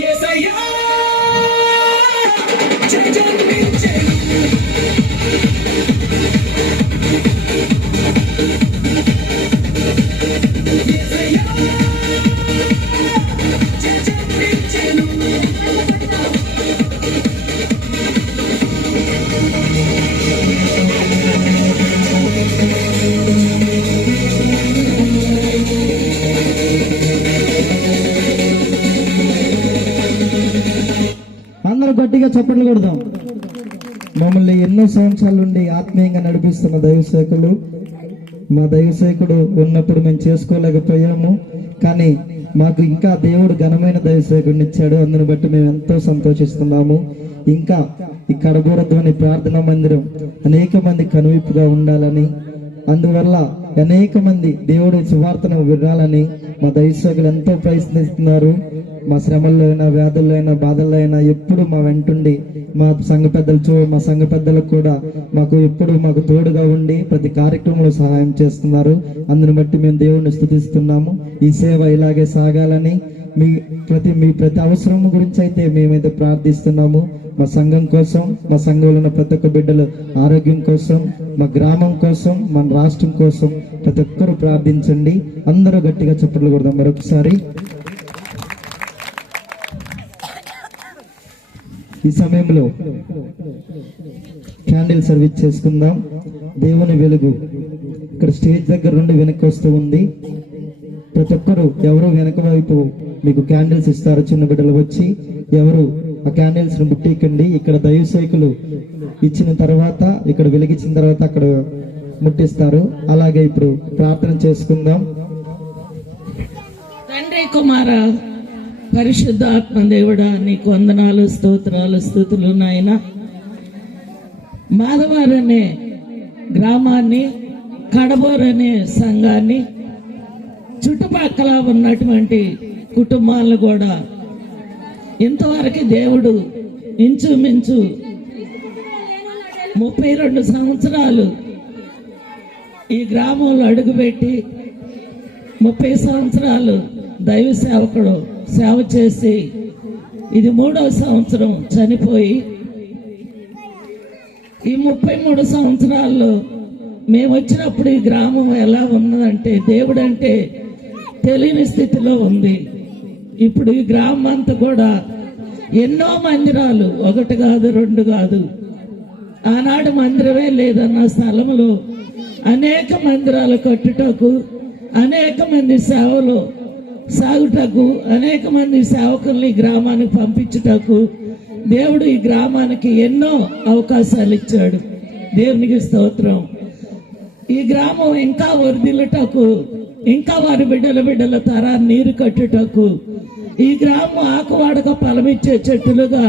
యేసయ్య జన్మించెను. అందరూ గట్టిగా చప్పట్లు కొడదాం. మమ్మల్ని ఎన్నో సంవత్సరాల నుండి ఆత్మీయంగా నడిపిస్తున్న దైవసేవకులు, మా దైవసేవకుడు ఉన్నప్పుడు మేము చేసుకోలేకపోయాము, కానీ మాకు ఇంకా దేవుడు ఘనమైన దైవసేవకుడిని ఇచ్చాడు. అందుని బట్టి మేము ఎంతో సంతోషిస్తున్నాము. ఇంకా ఈ కడబూరధ్వని ప్రార్థనా మందిరం అనేక మంది కనువిప్పుగా ఉండాలని, అందువల్ల అనేక మంది దేవుడి సువార్తను వినాలని మా దైవసేవకులు ఎంతో ప్రయత్నిస్తున్నారు. మా శ్రమల్లో అయినా, వ్యాధుల్లో అయినా, బాధల్లో అయినా ఎప్పుడు మా వెంటుండి మా సంఘ పెద్దలకు కూడా మాకు తోడుగా ఉండి ప్రతి కార్యక్రమంలో సహాయం చేస్తున్నారు. అందుని బట్టి మేము దేవుడిని స్తుతిస్తున్నాము. ఈ సేవ ఇలాగే సాగాలని మీ ప్రతి అవసరం గురించి అయితే మేమైతే ప్రార్థిస్తున్నాము. మా సంఘం కోసం, మా సంఘంలో ఉన్న ప్రతి ఒక్క బిడ్డలు ఆరోగ్యం కోసం, మా గ్రామం కోసం, మన రాష్ట్రం కోసం ప్రతి ఒక్కరూ ప్రార్థించండి. అందరూ గట్టిగా చప్పట్లు కొడదాం మరొకసారి. ఈ సమయంలో క్యాండిల్ సర్వీస్ చేసుకుందాం. దేవుని వెలుగు ఇక్కడ స్టేజ్ దగ్గర నుండి వెనక్కి వస్తూ ఉంది. ప్రతి ఒక్కరు ఎవరు వెనక వైపు మీకు క్యాండిల్స్ ఇస్తారు. చిన్న బిడ్డలు వచ్చి ఎవరు ఆ క్యాండిల్స్ ను ముట్టికండి. ఇక్కడ దైవసేవకులు ఇచ్చిన తర్వాత, ఇక్కడ వెలిగించిన తర్వాత అక్కడ ముట్టిస్తారు. అలాగే ఇప్పుడు ప్రార్థన చేసుకుందాం. తండ్రి, కుమార, పరిశుద్ధాత్మ దేవుడా, నీకు వందనాలు, స్తోత్రాలు, స్తుతులు నాయన. మాధవారనే గ్రామాన్ని, కడబోరనే సంఘాన్ని, చుట్టుపక్కల ఉన్నటువంటి కుటుంబాలను కూడా ఇంతవరకు దేవుడు ఇంచుమించు 32 సంవత్సరాలు ఈ గ్రామంలో అడుగుపెట్టి 30 సంవత్సరాలు దైవ సేవకుడు సేవ చేసి ఇది 3వ సంవత్సరం చనిపోయి, ఈ 33 సంవత్సరాల్లో మేము వచ్చినప్పుడు ఈ గ్రామం ఎలా ఉన్నదంటే దేవుడంటే తెలియని స్థితిలో ఉంది. ఇప్పుడు ఈ గ్రామం అంతా కూడా ఎన్నో మందిరాలు, 1 కాదు 2 కాదు, ఆనాడు మందిరమే లేదన్న స్థలంలో అనేక మందిరాలు కట్టుటకు, అనేక మంది సేవలు సాగుటకు, అనేక మంది సేవకుల్ని గ్రామానికి పంపించుటకు దేవుడు ఈ గ్రామానికి ఎన్నో అవకాశాలు ఇచ్చాడు. దేవునికి స్తోత్రం. ఈ గ్రామం ఇంకా వర్ధిల్లుటకు, ఇంకా వారి బిడ్డల తరాన్ని నీరు కట్టుటకు, ఈ గ్రామం ఆకువాడక ఫలమిచ్చే చెట్టులుగా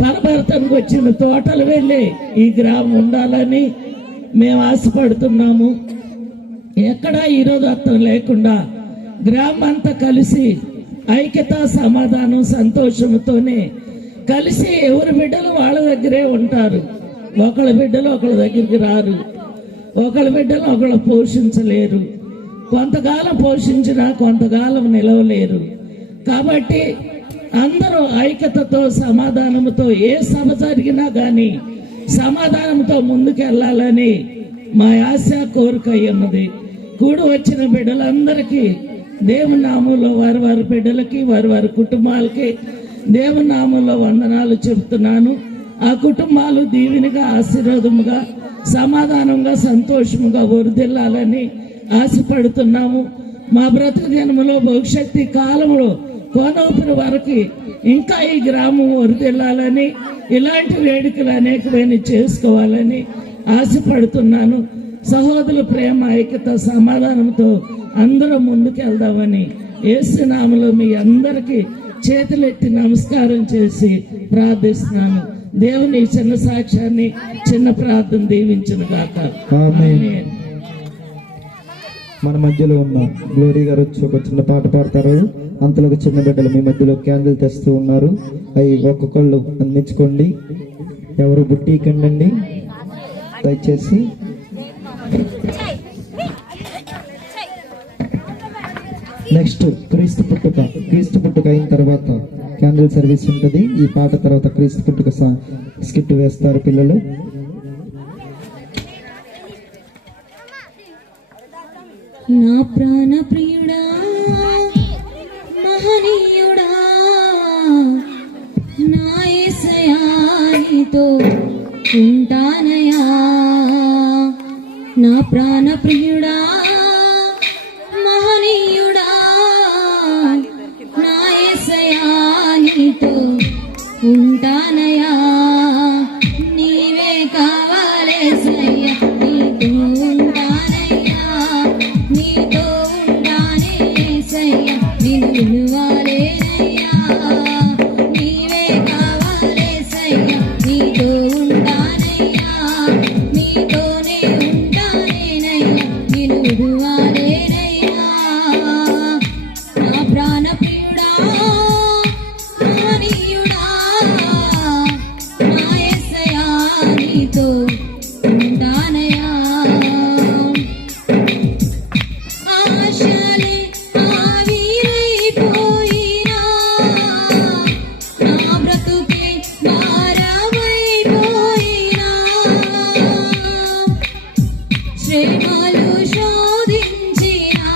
ఫలభరితానికి వచ్చిన తోటలు వెళ్ళి ఈ గ్రామం ఉండాలని మేము ఆశపడుతున్నాము. ఎక్కడా ఈరోజత్వం లేకుండా గ్రామం అంతా కలిసి ఐక్యత, సమాధానం, సంతోషంతోనే కలిసి ఎవరి బిడ్డలు వాళ్ళ దగ్గరే ఉంటారు. ఒకళ్ళ బిడ్డలు ఒకళ్ళ దగ్గరికి రారు, ఒకళ్ళ బిడ్డలు ఒకళ్ళు పోషించలేరు. కొంతకాలం పోషించినా కొంతకాలం నిలవలేరు. కాబట్టి అందరూ ఐక్యతతో, సమాధానంతో ఏ సభ జరిగినా కానీ సమాధానంతో ముందుకెళ్లాలని మా ఆశ, కోరిక ఉన్నది. కూడి వచ్చిన బిడ్డలందరికీ దేవుని నామంలో వారి బిడ్డలకి, వారి కుటుంబాలకి దేవుని నామంలో వందనాలు చెబుతున్నాను. ఆ కుటుంబాలు దీవెనగా, ఆశీర్వాదముగా, సమాధానంగా, సంతోషముగా వర్ధిల్లాలని ఆశపడుతున్నాము. మా బ్రతుకు జన్మలో భవిష్యత్తు కాలంలో కోనూపురి వరకు ఇంకా ఈ గ్రామం వరిదిల్లాలని ఇలాంటి వేడుకలు అనేకమైన చేసుకోవాలని ఆశపడుతున్నాను. సహోదరుల ప్రేమ, ఐక్యత, సమాధానంతో అందరూ ముందుకెళ్దామని యేసునామములో మీ అందరికీ చేతులెత్తి నమస్కారం చేసి ప్రార్థిస్తున్నాను. దేవుని ఈ చిన్న సాక్ష్యాన్ని, చిన్న ప్రార్థన దీవించును గాక. ఆమేన్. మన మధ్యలో ఉన్న గ్లోరీ గారు వచ్చి ఒక చిన్న పాట పాడతారు. అంతలోకి చిన్న బిడ్డలు మీ మధ్యలో క్యాండిల్ తెస్తూ ఉన్నారు. అవి ఒక్కొక్కళ్ళు అందించుకోండి. ఎవరు బుట్టి కండండి దయచేసి. నెక్స్ట్ క్రీస్తు పుట్టుక అయిన తర్వాత క్యాండిల్ సర్వీస్ ఉంటుంది. ఈ పాట తర్వాత క్రీస్తు పుట్టుక స్కిట్ వేస్తారు పిల్లలు. నా ప్రాణ ప్రియుడా మహనీయుడా నా యేసయ్యా నీతో ఉంటానయా. నా ప్రాణ ప్రియుడా మహనీయుడా నా యేసయ్యా నీతో ఉంటానయా. నీవే కావాలేసయ్యా నీతో ఉంటానయ్యా. నీతో ఉంటానే యేసయ్యా నిన్ను విలువాలేనయ్యా. నీవే కావాలేసయ్యా నీతో ఉంటానయ్యా. నీతోనే ఉంటానేనయ్యా నిన్ను విలువాలేనయ్యా. నా ప్రాణ ప్రియుడా మహనీయుడా నా యేసయ్యా నీతో ఉంటానయ్యా. ఆశలే ఆవిరైపోయినా నా బ్రతుకే భారమైపోయినా శ్రమలు శోధించినా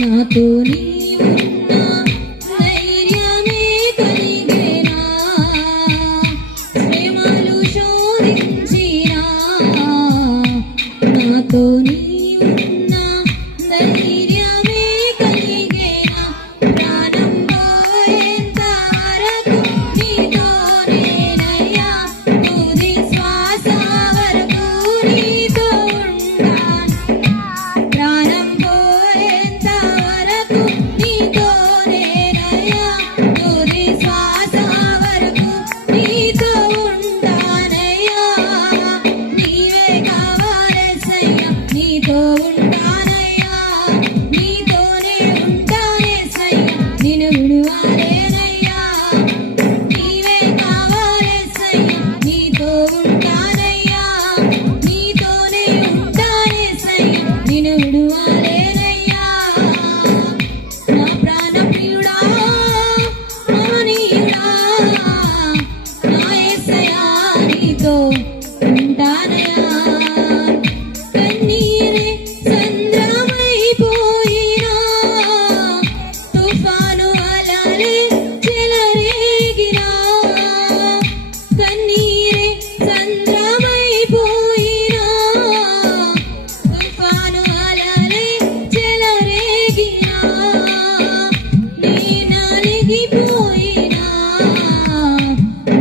నాతో నీవున్నా ధైర్యమే కలిగేనా. శ్రమలు శోధించినా నాతో నీవున్నా ధైర్యమే కలిగేనా. ప్రాణం పోయేంత వరకు నీతోనేనయ్యా. తుది శ్వాస వరకు నీతో ఉంటాను. ప్రాణం పోయేంత వరకు నీతోనేనయ్యా. తుది శ్వాస వరకు నీతో ఉంటానయ్యా. నీవే కావాలేసయ్యా నీతో ఉంటానయ్యా. నీతోనే ఉంటానేసయ్యా నిన్ను విడువాలేనయ్యా. నీవే కావాలేసయ్యా నీతో ఉంటానయ్యా. నీతోనే ఉంటానేసయ్యా నిన్ను విడువాలేనయ్యా. నా ప్రాణ ప్రియుడా మహనీయుడా నా యేసయ్యా నీతో ఉంటానయ్యా. కన్నీరే సంద్రమైపోయినా తుఫాను అలలే చెలరేగినా. కన్నీరే సంద్రమైపోయినా తుఫాను అలలే చెలరేగినా. నీ నలిగిపోయినా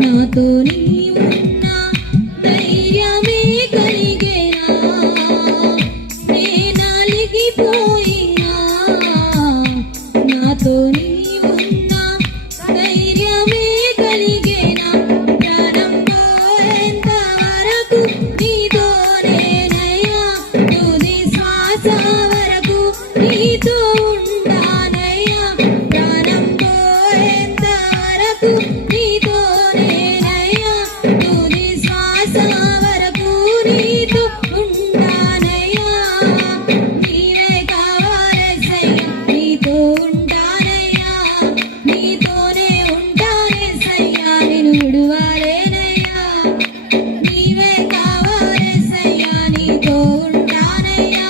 నాతో నీవున్నా ధైర్యమే కలిగేనా. నీ నలిగిపోయినా నాతో నీవున్నా ధైర్యమే కలిగేనా. ప్రాణం పోయేంత వరకు నీతోనేనయ్యా. తుది శ్వాస వరకు నీతో ఉంటానయ్యా. ప్రాణం పోయేంత వరకు నీతోనేనయ్యా. తుది శ్వాస వరకు నీతో ఉంటానయ్యా. నీవే కావాలేసయ్యా నీతో ఉంటానయ్యా. నీతోనే ఉంటానేసయ్యా నిన్ను విడువాలేనయ్యా. నీవే కావాలేసయ్యా నీతో ఉంటానయ్యా.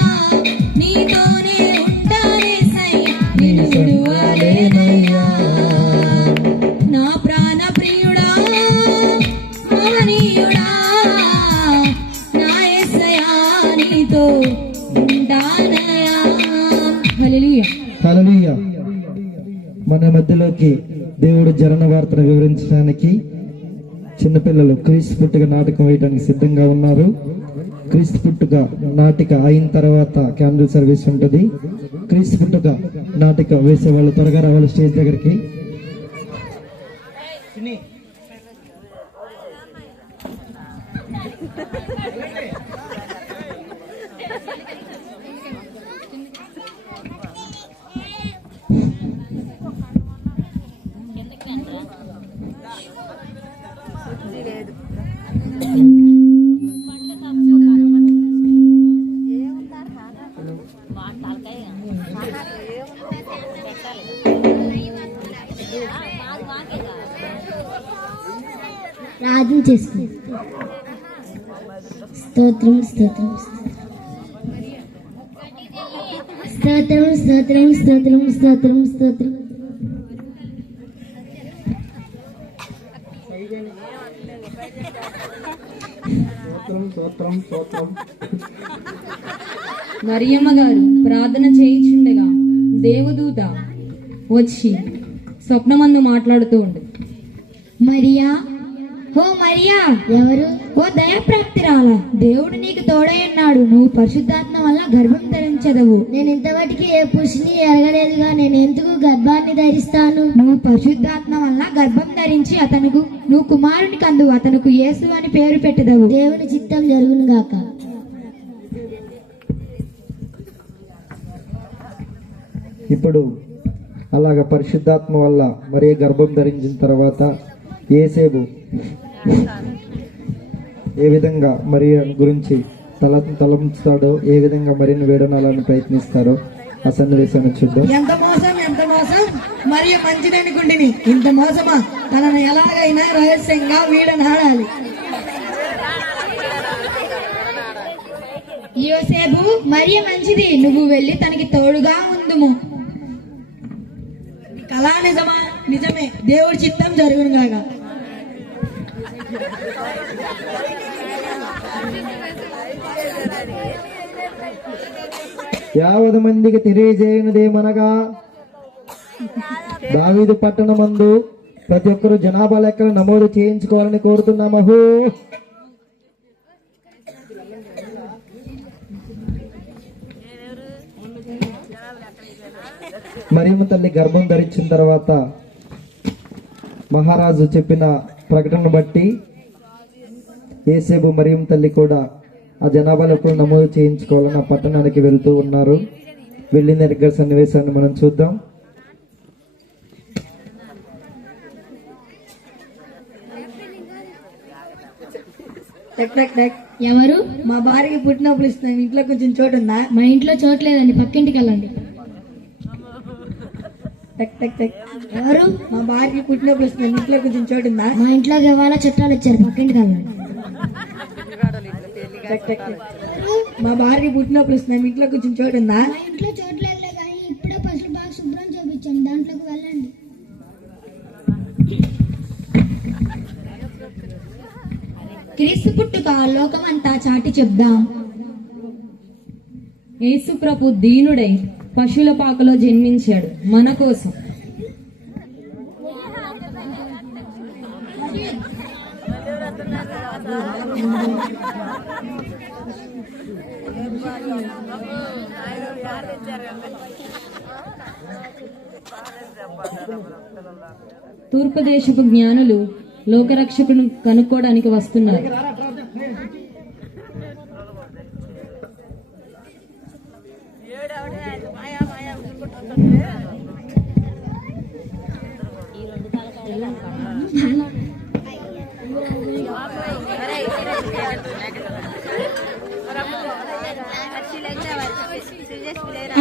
నీతోనే ఉంటానేసయ్యా నిన్ను విడువాలేనయ్యా. నా ప్రాణ ప్రియుడా మహనీయుడా నా యేసయ్యా నీతో ఉంటానయ్యా. హల్లెలూయా. హల్లెలూయా. మన మధ్యలోకి దేవుడు జనన వార్తను వివరించడానికి చిన్నపిల్లలు క్రీస్తు పుట్టుక నాటకం వేయడానికి సిద్ధంగా ఉన్నారు. క్రీస్తు పుట్టుక నాటిక అయిన తర్వాత క్యాండిల్ సర్వీస్ ఉంటుంది. క్రీస్తు పుట్టుక నాటిక వేసే వాళ్ళు త్వరగా రావాలి స్టేజ్ దగ్గరికి. ప్రార్థన చేసుకో. స్తోత్రం స్తోత్రం స్తోత్రం స్తోత్రం స్తోత్రం స్తోత్రం స్తోత్రం. మరియమ్మ గారు ప్రార్థన చేయించుండగా దేవదూత వచ్చి స్వప్నమందు మాట్లాడుతూ ఉండు. మరియా, ఓ మరియా, ఎవరు? ఓ దయాప్రాప్తిరాల, దేవుడు నీకు తోడై ఉన్నాడు. నువ్వు పరిశుద్ధాత్మ వల్ల గర్భం ధరించదవు. నేను ఇంతవరకు ఏ పురుషుని ఎరగలేదుగా, నేను ఎందుకు గర్భాన్ని ధరిస్తాను? నువ్వు పరిశుద్ధాత్మ వల్ల గర్భం ధరించి నువ్వు కుమారుని కందు, అతనికి యేసు అని పేరు పెట్టదవు. దేవుని చిత్తం జరుగును గాక. ఇప్పుడు అలాగ పరిశుద్ధాత్మ వల్ల మరి గర్భం ధరించిన తర్వాత యేసేపు ఏ విధంగా మరి గురించి తలంచుతాడో, ఏ విధంగా మరిన్ని వేడనాలని ప్రయత్నిస్తారో ఆ సన్నివేశాన్ని చూద్దాం. ఎంత మోసం మరియు మంచిదని గుండిని ఇంత మోసమా? తనను ఎలాగైనా రహస్యంగా వీడనాడాలి. యోసేపు, మరియ మంచిది, నువ్వు వెళ్ళి తనకి తోడుగా ఉందుము. కళా నిజమా? నిజమే, దేవుడి చిత్తం జరుగును గాక. యావద మందికి తెలియజేయనిదేమనగా దావీదు పట్టణమందు ప్రతి ఒక్కరు జనాభా లెక్కలు నమోదు చేయించుకోవాలని కోరుతున్నాము. మరియమ్మ తల్లి గర్భం ధరించిన తర్వాత మహారాజు చెప్పిన ప్రకటనను బట్టి యేసేపు మరియమ్మ తల్లి కూడా ఆ జనాభాలో ఎప్పుడు నమోదు చేయించుకోవాలని ఆ పట్టణానికి వెళ్తూ ఉన్నారు. వెళ్ళిన దగ్గర సన్నివేశాన్ని మనం చూద్దాం. టక్ టక్ టక్. ఎవరు? మా భార్యకి పుట్టినప్పుడు ఇస్తున్నాం. ఇంట్లో కొంచెం చోటు ఉందా? మా ఇంట్లో చోట్లేదండి, పక్కింటికి వెళ్ళండి. టక్ టక్ టక్. ఎవరు? మా భార్యకి పుట్టినప్పుడు ఇస్తున్నాం. ఇంట్లో కొంచెం చోటు ఉందా? మా ఇంట్లో గవాల చుట్టాలు వచ్చారు, పక్కింటికి వెళ్ళండి. టక్ టక్ టక్. మా భార్యకి పుట్టినప్పుడు ఇస్తున్నాం. ఇంట్లో కొంచెం చోటు ఉందా? మా ఇంట్లో చోట్లేదులే కానీ ఇప్పుడే పసులు బాగా శుభ్రం చేయించాం, దాంట్లోకి వెళ్ళండి. క్రీస్తు పుట్టుక లోకమంతా చాటి చెప్దాం. యేసు ప్రభు దీనుడై పశువుల పాకలో జన్మించాడు మన కోసం. తూర్పు దేశపు జ్ఞానులు లోకరక్షకును కనుక్కోవడానికి వస్తున్నారు.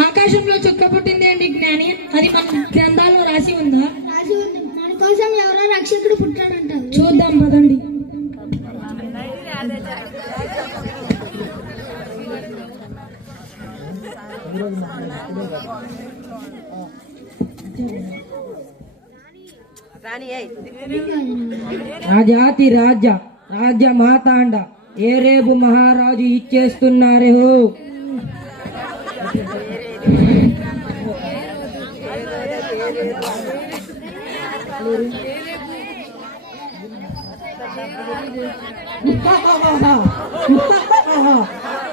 ఆకాశంలో చుక్క పుట్టింది అండి జ్ఞాని, అది మన గ్రంథాల్లో రాసి ఉందా? రాజు ఉంది, మన కోసం ఎవరో రక్షకుడు పుట్టాడంటావు. చూద్దాం పదండి. రాజాతి రాజ్య మాతాండ ఏ రేపు మహారాజు ఇచ్చేస్తున్నారే హో.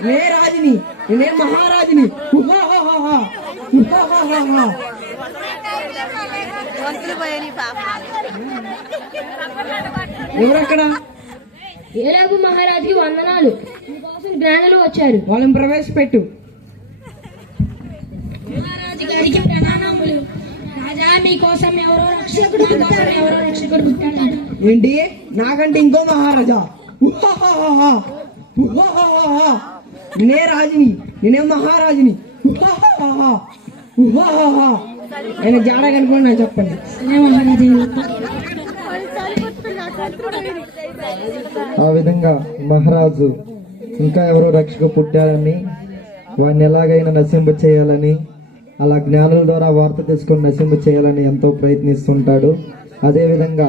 నే రాజుని, నేనే మహారాజుని. ఎవరక్కడ? ఏరాబు మహారాజుకి వందనాలు. మీకోసం జ్ఞానులు వచ్చారు. వాళ్ళని ప్రవేశపెట్టు. మహారాజు గారికి ప్రణామములు. రాజా మీకోసం ఎవరో రక్షకుడు పుట్టాడు. ఏంటి? నాకంటే ఇంకో మహారాజా? ఉహాహాహా. ఉహాహాహా. నేనే రాజుని, నేనే మహారాజుని. ఉహాహాహా. ఉహాహాహా. ఆయన జాడ కనుకోండి చెప్పండి. ఆ విధంగా మహారాజు ఇంకా ఎవరో రక్షక పుట్టారని, వాడిని ఎలాగైనా నశింప చేయాలని, అలా జ్ఞానుల ద్వారా వార్త తీసుకొని నశింప చేయాలని ఎంతో ప్రయత్నిస్తుంటాడు. అదేవిధంగా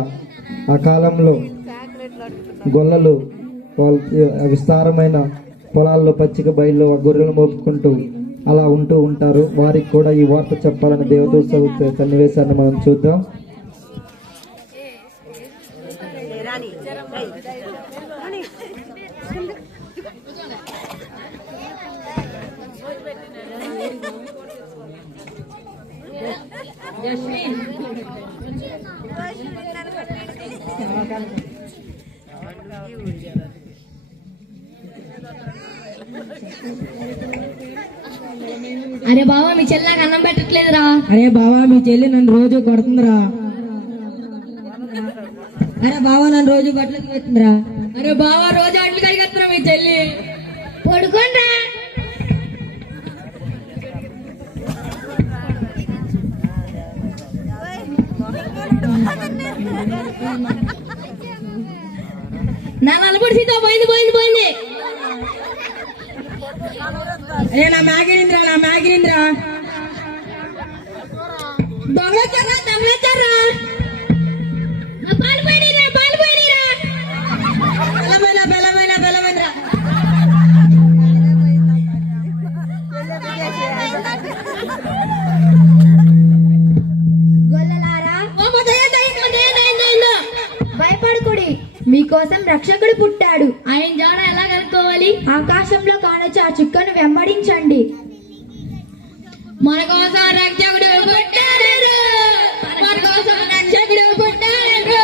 ఆ కాలంలో గొల్లలు విస్తారమైన పొలాల్లో పచ్చిక బయల్లో గొర్రెలు మోపుకుంటూ అలా ఉంటూ ఉంటారు. వారికి కూడా ఈ వార్త చెప్పాలని దేవదూత సన్నివేశాన్ని మనం చూద్దాం. అరే బావా మీ చెల్లాకి అన్నం పెట్టట్లేదురా. అరే బావా మీ చెల్లి నన్ను రోజు కొడుతుందిరా. అరే బావ నన్ను రోజు బట్టలకు పెడుతుందిరా. అరే బావా రోజు అడ్లు కడిగేస్తున్నా మీ చెల్లి. పడుకోండ్రా. నా నలుగురు సీత పోయింది. అరే నా మ్యాగిరింద్రా, నా మ్యాగిరింద్రా. దొంగచారా పాలు పోయినరా. బలమైన గొల్లలారా భయపడకుడి, మీకోసం రక్షకుడు పుట్టాడు. ఆయన జాడ ఎలా కనుక్కోవాలి? ఆకాశంలో కానొచ్చు ఆ చుక్కను వెంబడించండి. మన కోసం రక్షకుడు పుట్టాడు. మన కోసం రక్షకుడు పుట్టాడు.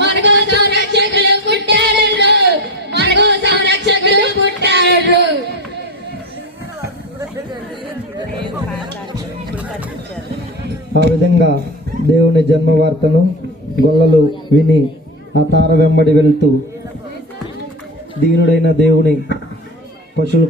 మన కోసం రక్షకుడు పుట్టాడు. మన కోసం రక్షకుడు పుట్టాడు. ఆ విధంగా దేవుని జన్మ వార్తను గొల్లలు విని ఆ తార వెంబడి వెళ్తూ దీనుడైన దేవుని పశువుల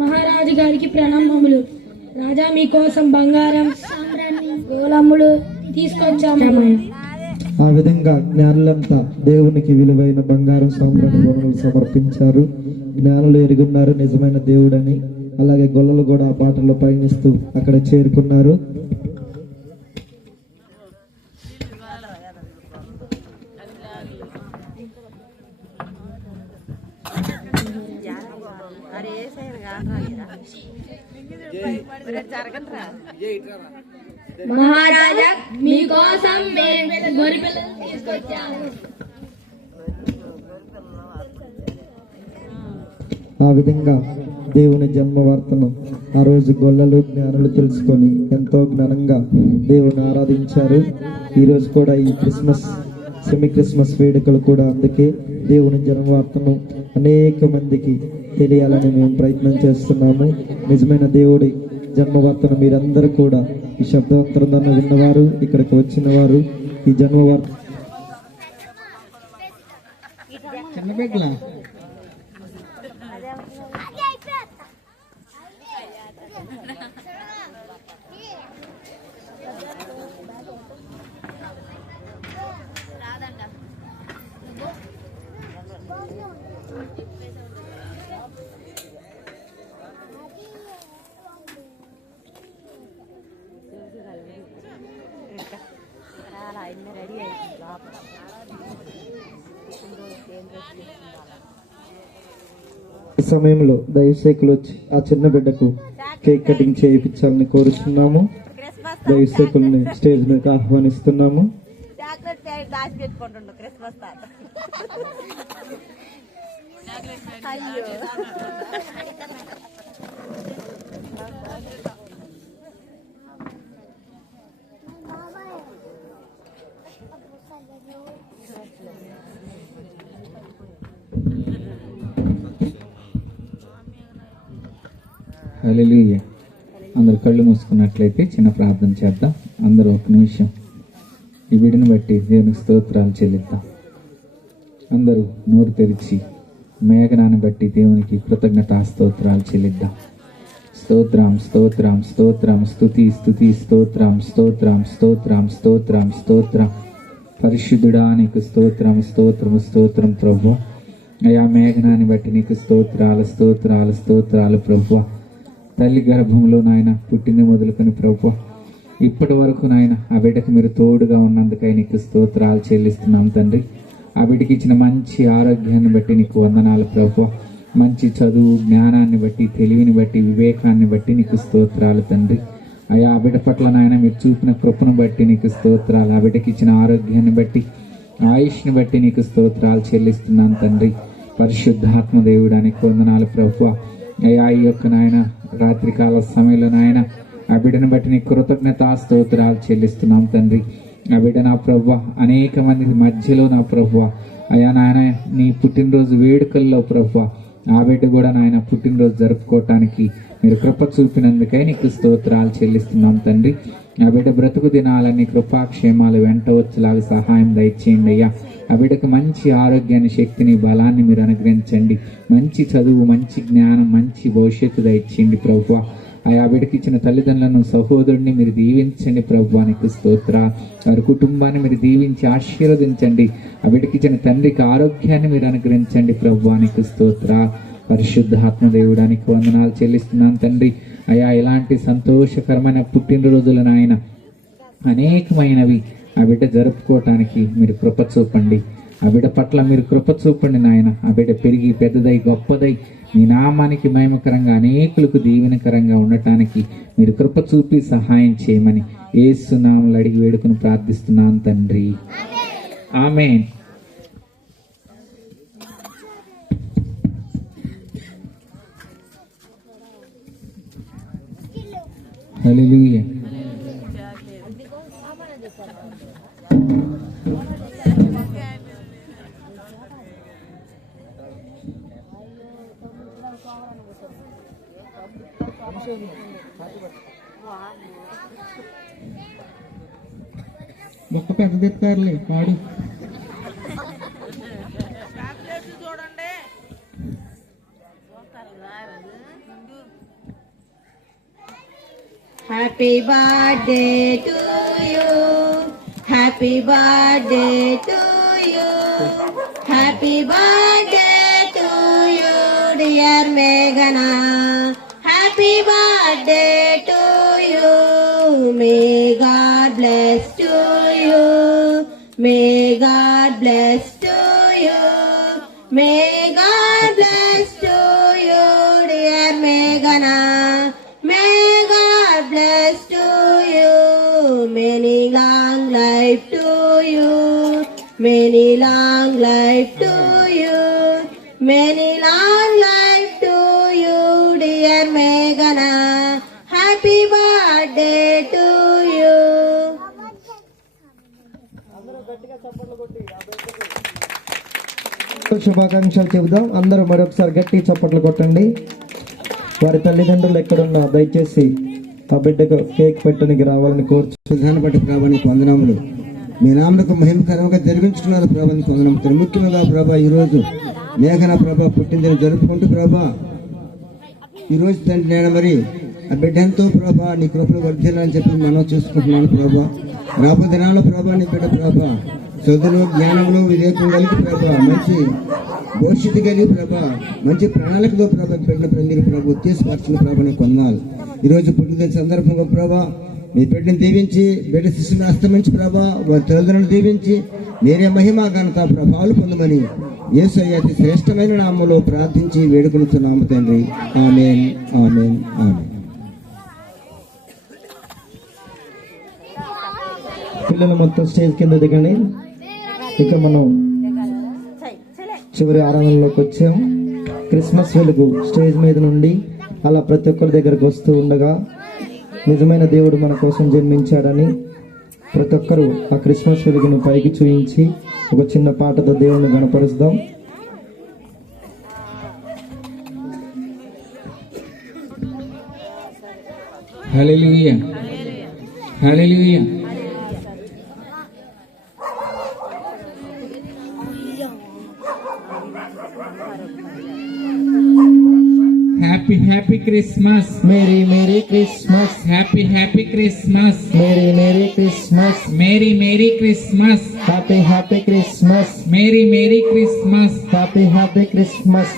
మహారాజు గారికి ప్రణామములు. రాజా మీకోసం బంగారం గోళములు తీసుకొచ్చాము. ఆ విధంగా జ్ఞానులంతా దేవునికి విలువైన బంగారం సాంబ్రాణి గోనెలు సమర్పించారు. జ్ఞానులు ఎరుగున్నారు నిజమైన దేవుడని. అలాగే గొల్లలు కూడా ఆ బాటలో పయనిస్తూ అక్కడ చేరుకున్నారు. మహారాజా మీకోసం గొర్రె పిల్లలు తీసుకొచ్చాము. ఆ విధంగా దేవుని జన్మ వార్తను ఆ రోజు గొల్లలు జ్ఞానులు తెలుసుకొని ఎంతో జ్ఞానంగా దేవుని ఆరాధించారు. ఈ రోజు కూడా ఈ సెమీ క్రిస్మస్ వేడుకలు కూడా అందుకే దేవుని జన్మ వార్తను అనేక మందికి తెలియాలని మేము ప్రయత్నం చేస్తున్నాము. నిజమైన దేవుడి జన్మవార్తను మీరందరూ కూడా ఈ శబ్దవంతరం విన్నవారు, ఇక్కడికి వచ్చిన వారు ఈ జన్మవార్త రెడీ అయింది లోపల ఈ సమయంలో దైవసేకులు వచ్చి ఆ చిన్న బిడ్డకు కేక్ కటింగ్ చేయించాలని కోరుచున్నాము. దైవసేకుల్ని స్టేజ్ మీదకి ఆహ్వానిస్తున్నాము. హల్లెలూయా. అందరు కళ్ళు మూసుకున్నట్లయితే చిన్న ప్రార్థన చేద్దాం. అందరూ ఒక నిమిషం ఈ వీడిని బట్టి దేవునికి స్తోత్రాలు చెల్లిద్దాం. అందరూ నోరు తెరిచి మేఘనాన్ని బట్టి దేవునికి కృతజ్ఞతా స్తోత్రాలు చెల్లిద్దాం. స్తోత్రం స్తోత్రం స్తోత్రం స్తుతి స్తుతి స్తోత్రం స్తోత్రం స్తోత్రం స్తోత్రం స్తోత్రం. పరిశుద్ధుడా నీకు స్తోత్రం స్తోత్రం స్తోత్రం ప్రభు. అయా మేఘనాన్ని బట్టి నీకు స్తోత్రాలు స్తోత్రాలు స్తోత్రాలు ప్రభు. తల్లి గర్భంలో నాయన పుట్టింది మొదలుకొని ప్రభు ఇప్పటి వరకు నాయన ఆ బిడ్డకు మీరు తోడుగా ఉన్నందుకై నీకు స్తోత్రాలు చెల్లిస్తున్నాం తండ్రి. ఆ బిడ్డకి ఇచ్చిన మంచి ఆరోగ్యాన్ని బట్టి నీకు వందనాలు ప్రభు. మంచి చదువు జ్ఞానాన్ని బట్టి తెలివిని బట్టి వివేకాన్ని బట్టి నీకు స్తోత్రాలు తండ్రి. అయా ఆ బిడ్డ పట్ల నాయన మీరు చూపిన కృపను బట్టి నీకు స్తోత్రాలు. ఆ బిడ్డకి ఇచ్చిన ఆరోగ్యాన్ని బట్టి ఆయుష్ని బట్టి నీకు స్తోత్రాలు చెల్లిస్తున్నాను తండ్రి. పరిశుద్ధాత్మ దేవుడానికి వందనాలు ప్రభు. అయ్యా ఈ యొక్క నాయన రాత్రికాల సమయంలో నాయన ఆ బిడ్డను బట్టి నీ కృతజ్ఞతా స్తోత్రాలు చెల్లిస్తున్నాం తండ్రి. ఆ బిడ్డ నా ప్రభు అనేక మంది మధ్యలో నా ప్రభు అయ్యా నాయన నీ పుట్టినరోజు వేడుకల్లో ప్రభు ఆ బిడ్డ కూడా నాయన పుట్టినరోజు జరుపుకోవటానికి మీరు కృప చూపినందుకై నీకు స్తోత్రాలు చెల్లిస్తున్నాం తండ్రి. ఆ బిడ్డ బ్రతుకు దినాలన్నీ కృపాక్షేమాలు వెంట వచ్చేలాగా సహాయం దయచేయండి అయ్యా. ఆ బిడ్డకు మంచి ఆరోగ్యాన్ని శక్తిని బలాన్ని మీరు అనుగ్రహించండి. మంచి చదువు మంచి జ్ఞానం మంచి భవిష్యత్తు దయచేయండి ప్రభు. ఆ బిడ్డకి ఇచ్చిన తల్లిదండ్రులను సహోదరుడిని మీరు దీవించండి ప్రభు. నీకు స్తోత్ర. వారి కుటుంబాన్ని మీరు దీవించి ఆశీర్వదించండి. ఆ బిడ్డకి ఇచ్చిన తండ్రికి ఆరోగ్యాన్ని మీరు అనుగ్రహించండి ప్రభు. నీకు స్తోత్ర. పరిశుద్ధాత్మ దేవుడానికి వందనాలు చెల్లిస్తున్నాను తండ్రి. అయా ఇలాంటి సంతోషకరమైన పుట్టినరోజులను ఆయన అనేకమైనవి ఆ బిడ్డ జరుపుకోవటానికి మీరు కృప చూపండి. ఆ బిడ్డ పట్ల మీరు కృప చూపండి నాయన. ఆ బిడ్డ పెరిగి పెద్దదై గొప్పదై మీ నామానికి మహిమకరంగా అనేకులకు దీవెనకరంగా ఉండటానికి మీరు కృప చూపి సహాయం చేయమని యేసు నామములో అడిగి వేడుకుని ప్రార్థిస్తున్నాను తండ్రి. ఆమేన్. హల్లెలూయా. మొక్క పెద్దదెత్తారులే పాడు. Happy birthday to you. Happy birthday to you. Happy birthday to you, dear Meghana. Happy birthday to you. May God bless to you. May God bless to you. May God bless to you, dear Meghana. May God bless to you. Many long life to you. Many long life to you. Many long life to you, dear Meghana. Happy birthday to you. శుభాకాంక్షలు చెబుదాం. అందరూ మరొకసారి గట్టి చప్పట్లు కొట్టండి. వారి తల్లిదండ్రులు ఎక్కడున్నా దయచేసి ఆ బిడ్డకు కేక్ పెట్టడానికి రావాలని కోర్చు. విధాన బట్టి ప్రభానికి వందనములు. మీ నామకు మహిమకరంగా జరిగించుకున్నారు ప్రభానికి వందనములు. ముఖ్యంగా ప్రభా ఈరోజు మేఘన ప్రభా పుట్టినదిని జరుపుకుంటూ ప్రభా ఈరోజు తండ్రి నేను మరి ఆ బిడ్డ ఎంతో ప్రభా నీ కృపలు వర్ధిల్లని చెప్పి మనం చూసుకుంటున్నాను ప్రభా. రాబో దినాల్లో ప్రభా నీ బిడ్డ ప్రభా చదువులు జ్ఞానములు వివేకం కలిగి ప్రభా మంచి భవిష్యత్తు కలిగి ప్రభా మంచి ప్రణాళికతో ప్రభా బిడ్డ మీరు ప్రభు ఉత్తేజపరిచిన ప్రభాని కొన్నాళ్ళు. ఈరోజు పుట్టిన సందర్భంగా ప్రభా మీ బిడ్డను దీవించి బిడ్డ శిశువుని అస్తమించి ప్రభా వారి తల్లిదండ్రులను దీవించి మీరే మహిమ ఘనత ప్రభావాలు పొందమని యేసయ్య అతి శ్రేష్టమైన నామములో ప్రార్థించి వేడుకొనుచున్నాము తండ్రి. ఆమేన్, ఆమేన్, ఆమేన్. పిల్లలు మొత్తం స్టేజ్ కింద దిగండి. ఇక మనం చివరి ఆరాధనలోకి వచ్చాం. క్రిస్మస్ వెలుగు స్టేజ్ మీద నుండి అలా ప్రతి ఒక్కరి దగ్గరకు వస్తూ ఉండగా నిజమైన దేవుడు మన కోసం జన్మించాడని ప్రతి ఒక్కరూ ఆ క్రిస్మస్ వెలుగును పైకి చూయించి ఒక చిన్న పాటతో దేవుణ్ణి గణపరుస్తాం. Hallelujah, hallelujah. Happy happy Christmas, merry merry Christmas, happy happy Christmas, merry merry Christmas, merry merry Christmas, happy happy Christmas, merry merry Christmas. Happy happy Christmas.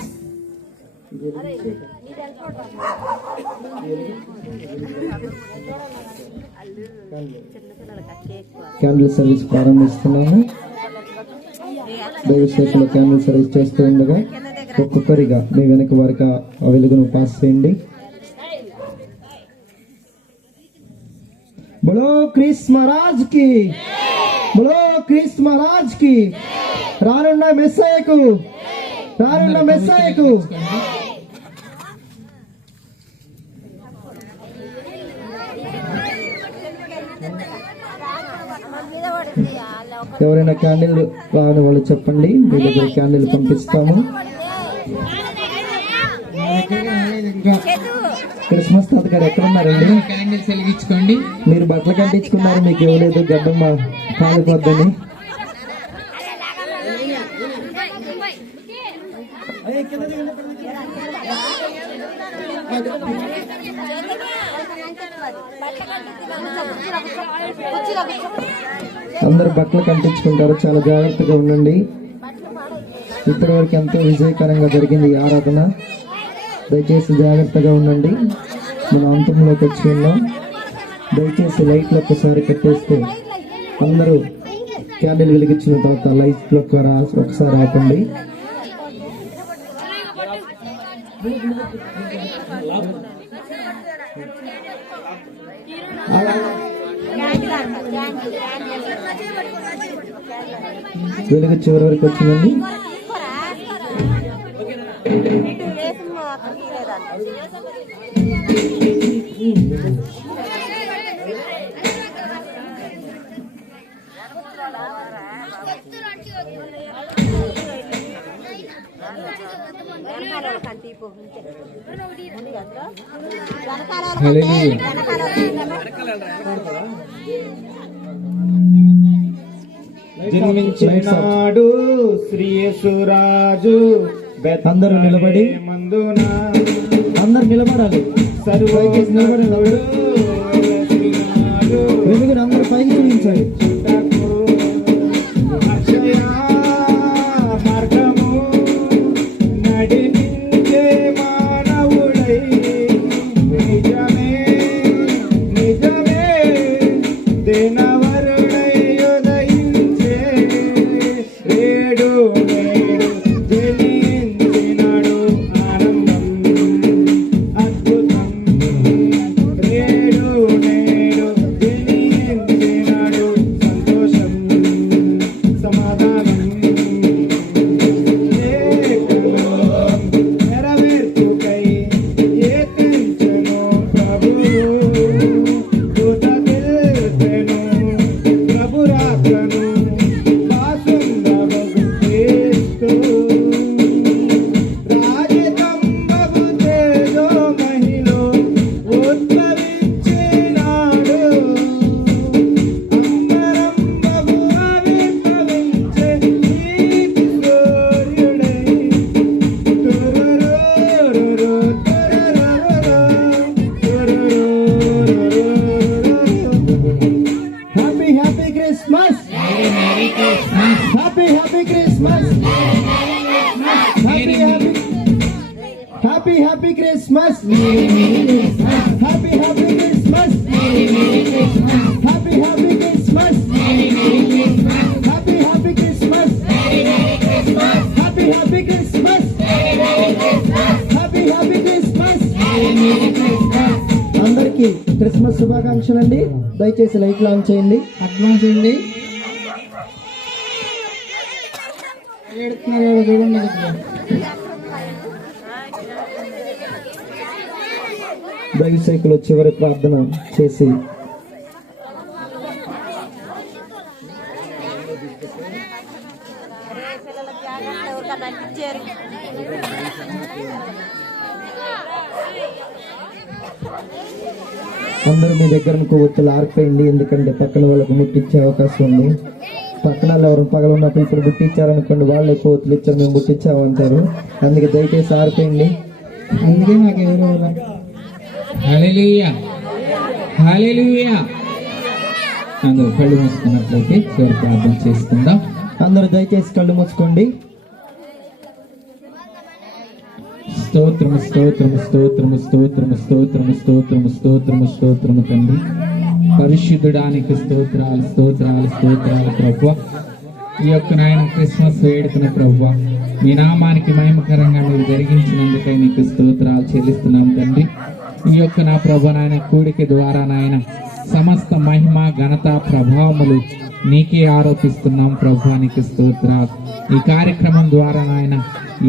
Candle service ప్రారంభిస్తున్నాము. దైవసేవకులు క్యాండిల్ సర్వీస్ చేస్తూ ఉండగా ఒక్కొక్కరిగా మీ వెనక వారికి ఆ వెలుగును పాస్ చేయండి. బలో క్రిస్మరాజ్ కి, బలో క్రిస్మరాజ్ కి. రానున్న మెస్సయ్యకు, రానున్న మెస్సయ్యకు. ఎవరైనా క్యాండిల్ రాని వాళ్ళు చెప్పండి, మీ దగ్గర క్యాండిల్ పంపిస్తాము. క్రిస్మస్ తాత గారు ఎక్కడున్నారండి? క్యాండిల్స్ వెలిగించుకోండి. మీరు బట్టలు కట్టించుకున్నారు, మీకు ఇవ్వలేదు గడ్డం కాలిపోద్దని. అందరు బట్టలు కట్టించుకుంటారు, చాలా జాగ్రత్తగా ఉండండి. ఇప్పటి వరకు ఎంతో విజయకరంగా జరిగింది ఈ ఆరాధన. దయచేసి జాగ్రత్తగా ఉండండి. మనం అంతంలోకి వచ్చి ఉన్నాం. దయచేసి లైట్లు ఒక్కసారి పెట్టేస్తే అందరూ క్యాండిల్ వెలిగించిన తర్వాత లైట్లు ఒకసారి ఆపండి. వెలుగు చివరి వరకు వచ్చిందండి. జన్మించినాడు శ్రీయేసురాజు. అందరూ నిలబడి, అందరు నిలబడాలి. వెలుగుని అందరూ పైకి చూపించాలి. మార్గము నడిపించే మానవుడై నిజమే నిజమే దేనవరుడై ఉదయించే రేడు నేడు జనించినాడు ఆనందం అద్భుతం. రేడు నేడు జనించినాడు సంతోషం సమాధానం. నెరవేర్చుకై ఏతించెను ప్రభువు దూత తెలిపెను ప్రభురాకను వాసుండవగు క్రీస్తు. రాజతంబగు తేజో మహిలో ఉద్భవించినాడు. అంబరంబగు ఆవిర్భవించే నీతి సూర్యుడై happy happy Christmas, happy happy Christmas, happy happy happy happy Christmas, happy happy Christmas, happy happy Christmas, happy happy Christmas, happy దయచేసి లైట్లు ఆన్ చేయండి. అడ్వాన్స్ అండి. ఏడుతున్నారు చూడండి. దైవసేకులు చివరి ప్రార్థన చేసి అందరూ మీ దగ్గర కొవ్వొత్తులు ఆర్పేయండి. ఎందుకంటే పక్కన వాళ్ళకు ముట్టించే అవకాశం ఉంది. పక్కన ఎవరు పగల ఉన్నప్పుడు ఇప్పుడు ముట్టించారనుకోండి, వాళ్ళు కొవ్వొత్తులు ఇచ్చారు మేము ముట్టించామంటారు. అందుకే దయచేసి ఆర్పేయండి. అందుకే నాకు ఎవరు హల్లెలూయా హల్లెలూయా. అందరూ కళ్ళు మూసుకున్నట్లయితే చివరి ప్రార్థన చేసుకుందాం. అందరూ దయచేసి కళ్ళు మూసుకోండి. స్తోత్రము స్తోత్రము స్తోత్రము స్తోత్రము స్తోత్రము స్తోత్రము స్తోత్రము స్తోత్రము తండ్రి పరిశుద్ధుడానికి స్తోత్రాలు స్తోత్రాలు స్తోత్రాలు ప్రభువా. ఈ యొక్క నాయన క్రిస్మస్ వేడుకను ప్రభువా మీ నామానికి మహిమకరంగా మీరు జరిగించినందుకై నీకు స్తోత్రాలు చెల్లిస్తున్నాం తండ్రి. ఈ యొక్క నా ప్రభు నాయన కూడిక ద్వారా నాయన సమస్త మహిమ ఘనత ప్రభావములు నీకే ఆరోపిస్తున్నాం ప్రభువా, నీకు స్తోత్రాలు. ఈ కార్యక్రమం ద్వారా నాయన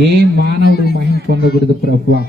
ఏ మానవుడు మహిమ పొందకూడదు ప్రభువా.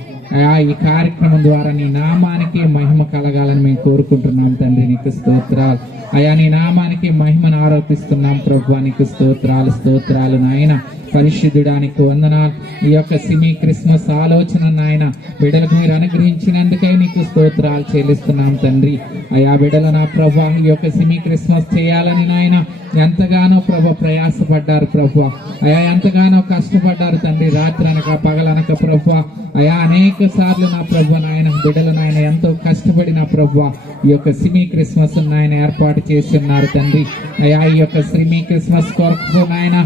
ఈ కార్యక్రమం ద్వారా నీ నామానికి మహిమ కలగాలని మేము కోరుకుంటున్నాం తండ్రి, నీకు స్తోత్రాలు. అయా నీ నామానికి మహిమను ఆరోపిస్తున్నాం ప్రభువా, నీకు స్తోత్రాలు స్తోత్రాలు నాయన. పరిశుద్ధుడానికి వందనాలు. ఈ యొక్క సిమి క్రిస్మస్ ఆలోచన నాయన బిడ్డలకు మీరు అనుగ్రహించినందుకై నీకు స్తోత్రాలు చెల్లిస్తున్నాం తండ్రి. అయా బిడ్డలు నా ప్రభా ఈ యొక్క సిమి క్రిస్మస్ చేయాలని నాయన ఎంతగానో ప్రభా ప్రయాసపడ్డారు ప్రభా. అయా ఎంతగానో కష్టపడ్డారు తండ్రి, రాత్రి అనక పగలనక ప్రభా. అయా అనేక సార్లు నా ప్రభా నాయన బిడ్డలు నాయన ఎంతో కష్టపడి నా ప్రభా ఈ యొక్క సిమి క్రిస్మస్ నాయన ఏర్పాటు చేసి ఉన్నారు తండ్రి. అయా ఈ యొక్క సిమి క్రిస్మస్ కొరకు నాయన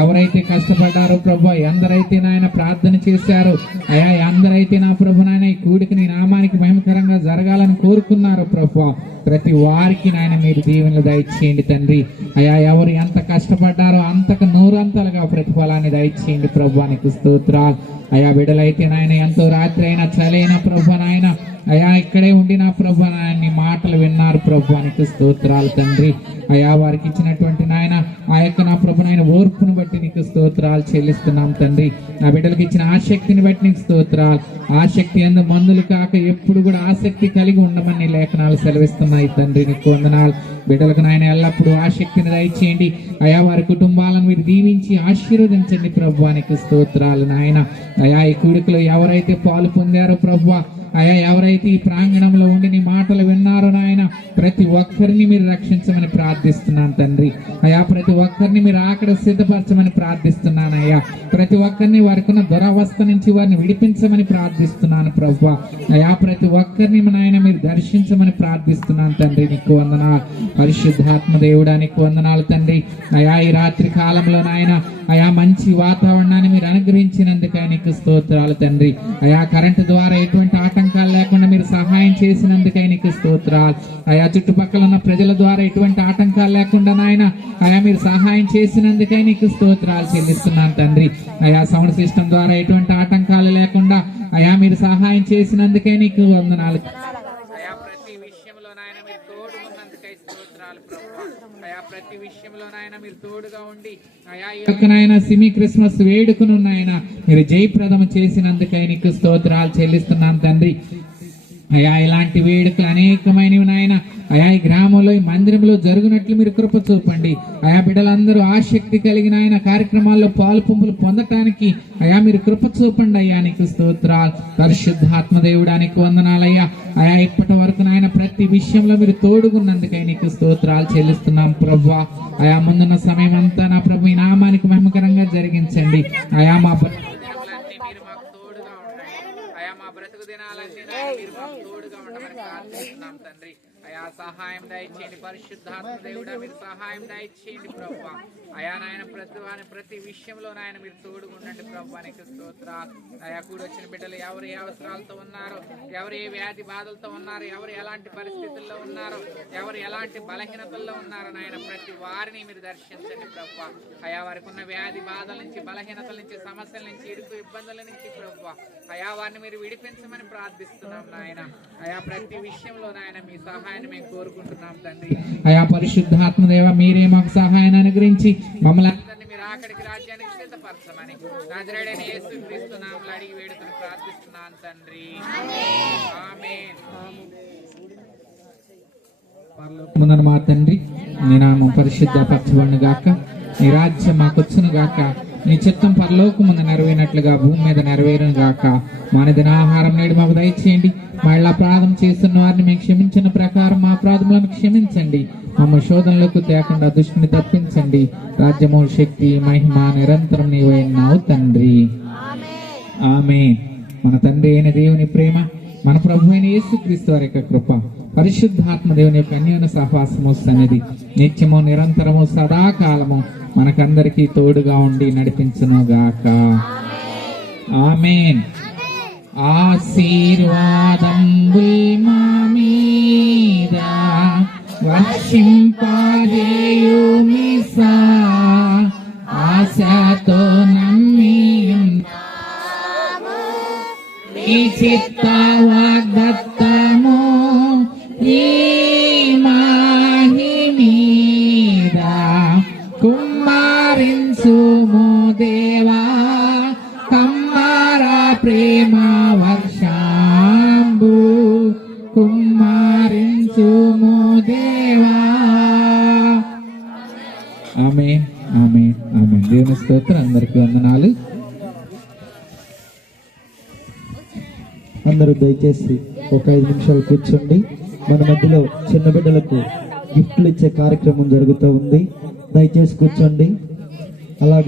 ఎవరైతే కష్టపడ్డారో ప్రభా, ఎందరైతే నాయన ప్రార్థన చేశారో అయా అందరైతే నా ప్రభు నాయన ఈ కూడికి నీ నామానికి మహిమకరంగా జరగాలని కోరుకున్నారు ప్రభా, ప్రతి వారికి నాయన మీరు దీవెనలు దయచేయండి తండ్రి. అయా ఎవరు ఎంత కష్టపడ్డారో అంతకు నూరంతలుగా ప్రతిఫలాన్ని దయచేయండి ప్రభా, నీకు స్తోత్రాలు. అయా బిడ్డలైతే నాయన ఎంతో రాత్రి అయినా చలైన ప్రభు నాయన అయా ఇక్కడే ఉండి నా ప్రభు నాయన నీ మాటలు విన్నారు ప్రభు, నీకు స్తోత్రాలు తండ్రి. అయా వారికి ఇచ్చినటువంటి నాయన ఆ యొక్క నా ప్రభు నాయన ఓర్పును బట్టి నీకు స్తోత్రాలు చెల్లిస్తున్నాం తండ్రి. నా బిడ్డలకు ఇచ్చిన ఆసక్తిని బట్టి నీకు స్తోత్రాలు. ఆసక్తి ఎందు మందులు కాక ఎప్పుడు కూడా ఆసక్తి కలిగి ఉండమని లేఖనాలు సెలవిస్తున్నాయి తండ్రి, నీకు వందనాలు. బిడ్డలకు నాయన ఎల్లప్పుడూ ఆసక్తిని దయచేయండి. అయా వారి కుటుంబాలను మీరు దీవించి ఆశీర్వదించండి ప్రభు, నీకు స్తోత్రాలు నాయన. అయా ఈ కూడికలో ఎవరైతే పాలు పొందారో ప్రభు, అయా ఎవరైతే ఈ ప్రాంగణంలో ఉండి నీ మాటలు విన్నారో నాయన ప్రతి ఒక్కరిని మీరు రక్షించమని ప్రార్థిస్తున్నాను తండ్రి. అయా ప్రతి ఒక్కరిని మీరు ఆకడ సిద్ధపరచమని ప్రార్థిస్తున్నాను అయ్యా. ప్రతి ఒక్కరిని వారికి ఉన్న దురవస్థ నుంచి వారిని విడిపించమని ప్రార్థిస్తున్నాను ప్రభు. అయా ప్రతి ఒక్కరిని నాయన మీరు దర్శించమని ప్రార్థిస్తున్నాను తండ్రి, నీకు వందనాలు. పరిశుద్ధాత్మ దేవుడా నీకు వందనాలు తండ్రి. అయా ఈ రాత్రి కాలంలో నాయన అయా మంచి వాతావరణాన్ని మీరు అనుగ్రహించినందుకే నీకు స్తోత్రాలు తండ్రి. అయా కరెంటు ద్వారా ఎటువంటి ఆటంకాలు లేకుండా మీరు సహాయం చేసినందుకే నీకు స్తోత్రాలు. అయా చుట్టుపక్కల ఉన్న ప్రజల ద్వారా ఎటువంటి ఆటంకాలు లేకుండా నాయన అయా మీరు సహాయం చేసినందుకే నీకు స్తోత్రాలు చెల్లిస్తున్నాను తండ్రి. అయా సౌండ్ సిస్టమ్ ద్వారా ఎటువంటి ఆటంకాలు లేకుండా అయా మీరు సహాయం చేసినందుకే నీకు వందనాలు. అయా ప్రతి విషయంలో నాయన మీరు తోడు ఉన్నందుకై స్తోత్రాలు ప్రభు. అయా ప్రతి విషయంలో నాయన మీరు తోడుగా ఉండి అయా ఈ యొక్క నాయన సిమి క్రిస్మస్ వేడుకను నాయన మీరు జయప్రదం చేసినందుకై నీకు స్తోత్రాలు చెల్లిస్తున్నాను తండ్రి. అయా ఇలాంటి వేడుకలు అనేకమైనవి నాయన అయా ఈ గ్రామంలో ఈ మందిరంలో జరుగునట్లు మీరు కృప చూపండి. అయా బిడ్డలందరూ ఆసక్తి కలిగిన ఆయన కార్యక్రమాల్లో పాలు పంపులు పొందటానికి అయా మీరు కృప చూపండి అయ్యా, నీకు స్తోత్రాలు. పరిశుద్ధాత్మ దేవుడానికి వందనాలయ్యా. అయా ఇప్పటి వరకు నాయన ప్రతి విషయంలో మీరు తోడుగున్నందుకై నీకు స్తోత్రాలు చెల్లిస్తున్నాం ప్రభువా. అయా ముందున్న సమయం అంతా నా ప్రభు ఈ నామానికి మహిమకరంగా జరిగించండి. అయా మా మీరు మాకు తోడుగా ఉండండి. అయా మా బ్రతుకు దినాలన్నీ మీరు మాకు తోడుగా ఉండమని ప్రార్థిస్తున్నాం తండ్రి. అయా సహాయం దయచేయండి పరిశుద్ధాత్మ దేవుడా, మీరు సహాయం దయచేయండి ప్రభువా. అయా నాయన ప్రతి విషయంలో నాయన మీరు తోడుగా ఉండండి ప్రభువా, నీకు స్తోత్రాలు. అయా కూడి వచ్చిన బిడ్డలు ఎవరు ఏ అవసరాలతో ఉన్నారో, ఎవరు ఏ వ్యాధి బాధలతో ఉన్నారు, ఎవరు ఎలాంటి పరిస్థితుల్లో ఉన్నారో, ఎవరు ఎలాంటి బలహీనతల్లో ఉన్నారో నాయన ప్రతి వారిని మీరు దర్శించండి ప్రభువా. అయా వారికి ఉన్న వ్యాధి బాధల నుంచి, బలహీనతల నుంచి, సమస్యల నుంచి, ఇరుకు ఇబ్బందుల నుంచి ప్రభువా అయా వారిని మీరు విడిపించమని ప్రార్థిస్తున్నాం నాయన. అయా ప్రతి విషయంలో నాయన మీ సహాయం సహాయాన్ని మేము కోరుకుంటున్నాం తండ్రి. అయా పరిశుద్ధాత్మదేవ మీరే మాకు సహాయాన్ని అనుగ్రహించి మమ్మల్ని అందరినీ మీరు ఆఖరికి రాజ్యానికి సిద్ధపరచమని నజరేయుడైన యేసుక్రీస్తు నామములో అడిగి వేడుకొని ప్రార్థిస్తున్నాను తండ్రి. ఆమేన్. పరలోకమందున్న మా తండ్రి, నీ నామం పరిశుద్ధపరచబడును గాక, నీ రాజ్యం మాకొచ్చును గాక, నీ చిత్తం పరలోకమందు నెరవేరినట్లుగా భూమి మీద నెరవేరును గాక. మా దినాహారం నేడు మాకు దయచేయండి. మా ఇళ్ళ అపరాధం చేస్తున్న వారిని మేము క్షమించిన ప్రకారం మా అపరాధములను క్షమించండి. మమ్మ శోధనలకు తేకుండా దుష్టుని తప్పించండి. రాజ్యము, శక్తి, మహిమ నిరంతరం నీవైనావు తండ్రి. ఆమేన్. మన తండ్రి అయిన దేవుని ప్రేమ, మన ప్రభు అయిన యేసుక్రీస్తు వారి యొక్క కృప, పరిశుద్ధాత్మ దేవుని యొక్క అన్యోన్య సహవాసము సన్నిధి నిత్యము నిరంతరము సదాకాలము మనకందరికీ తోడుగా ఉండి నడిపించును గాక. ఆమేన్. ఆశీర్వాదంబుల్ మా మీద వర్షింపజేయుమిసా, ఆశతో నమ్మి ఈ చిత్త వాగ్దత్తము ఈ మాహి మీద కుమ్మరించుము దేవా, కమ్మర ప్రేమ వర్షంబు కుమ్మరించుము దేవా. ఆమేన్, ఆమేన్, ఆమేన్. దేవుని స్తోత్రం. అందరికీ వందనాలు. అందరూ దయచేసి ఒక 5 నిమిషాలు కూర్చోండి. మన మధ్యలో చిన్న బిడ్డలకు గిఫ్ట్లు ఇచ్చే కార్యక్రమం జరుగుతూ ఉంది. దయచేసి కూర్చోండి. అలాగే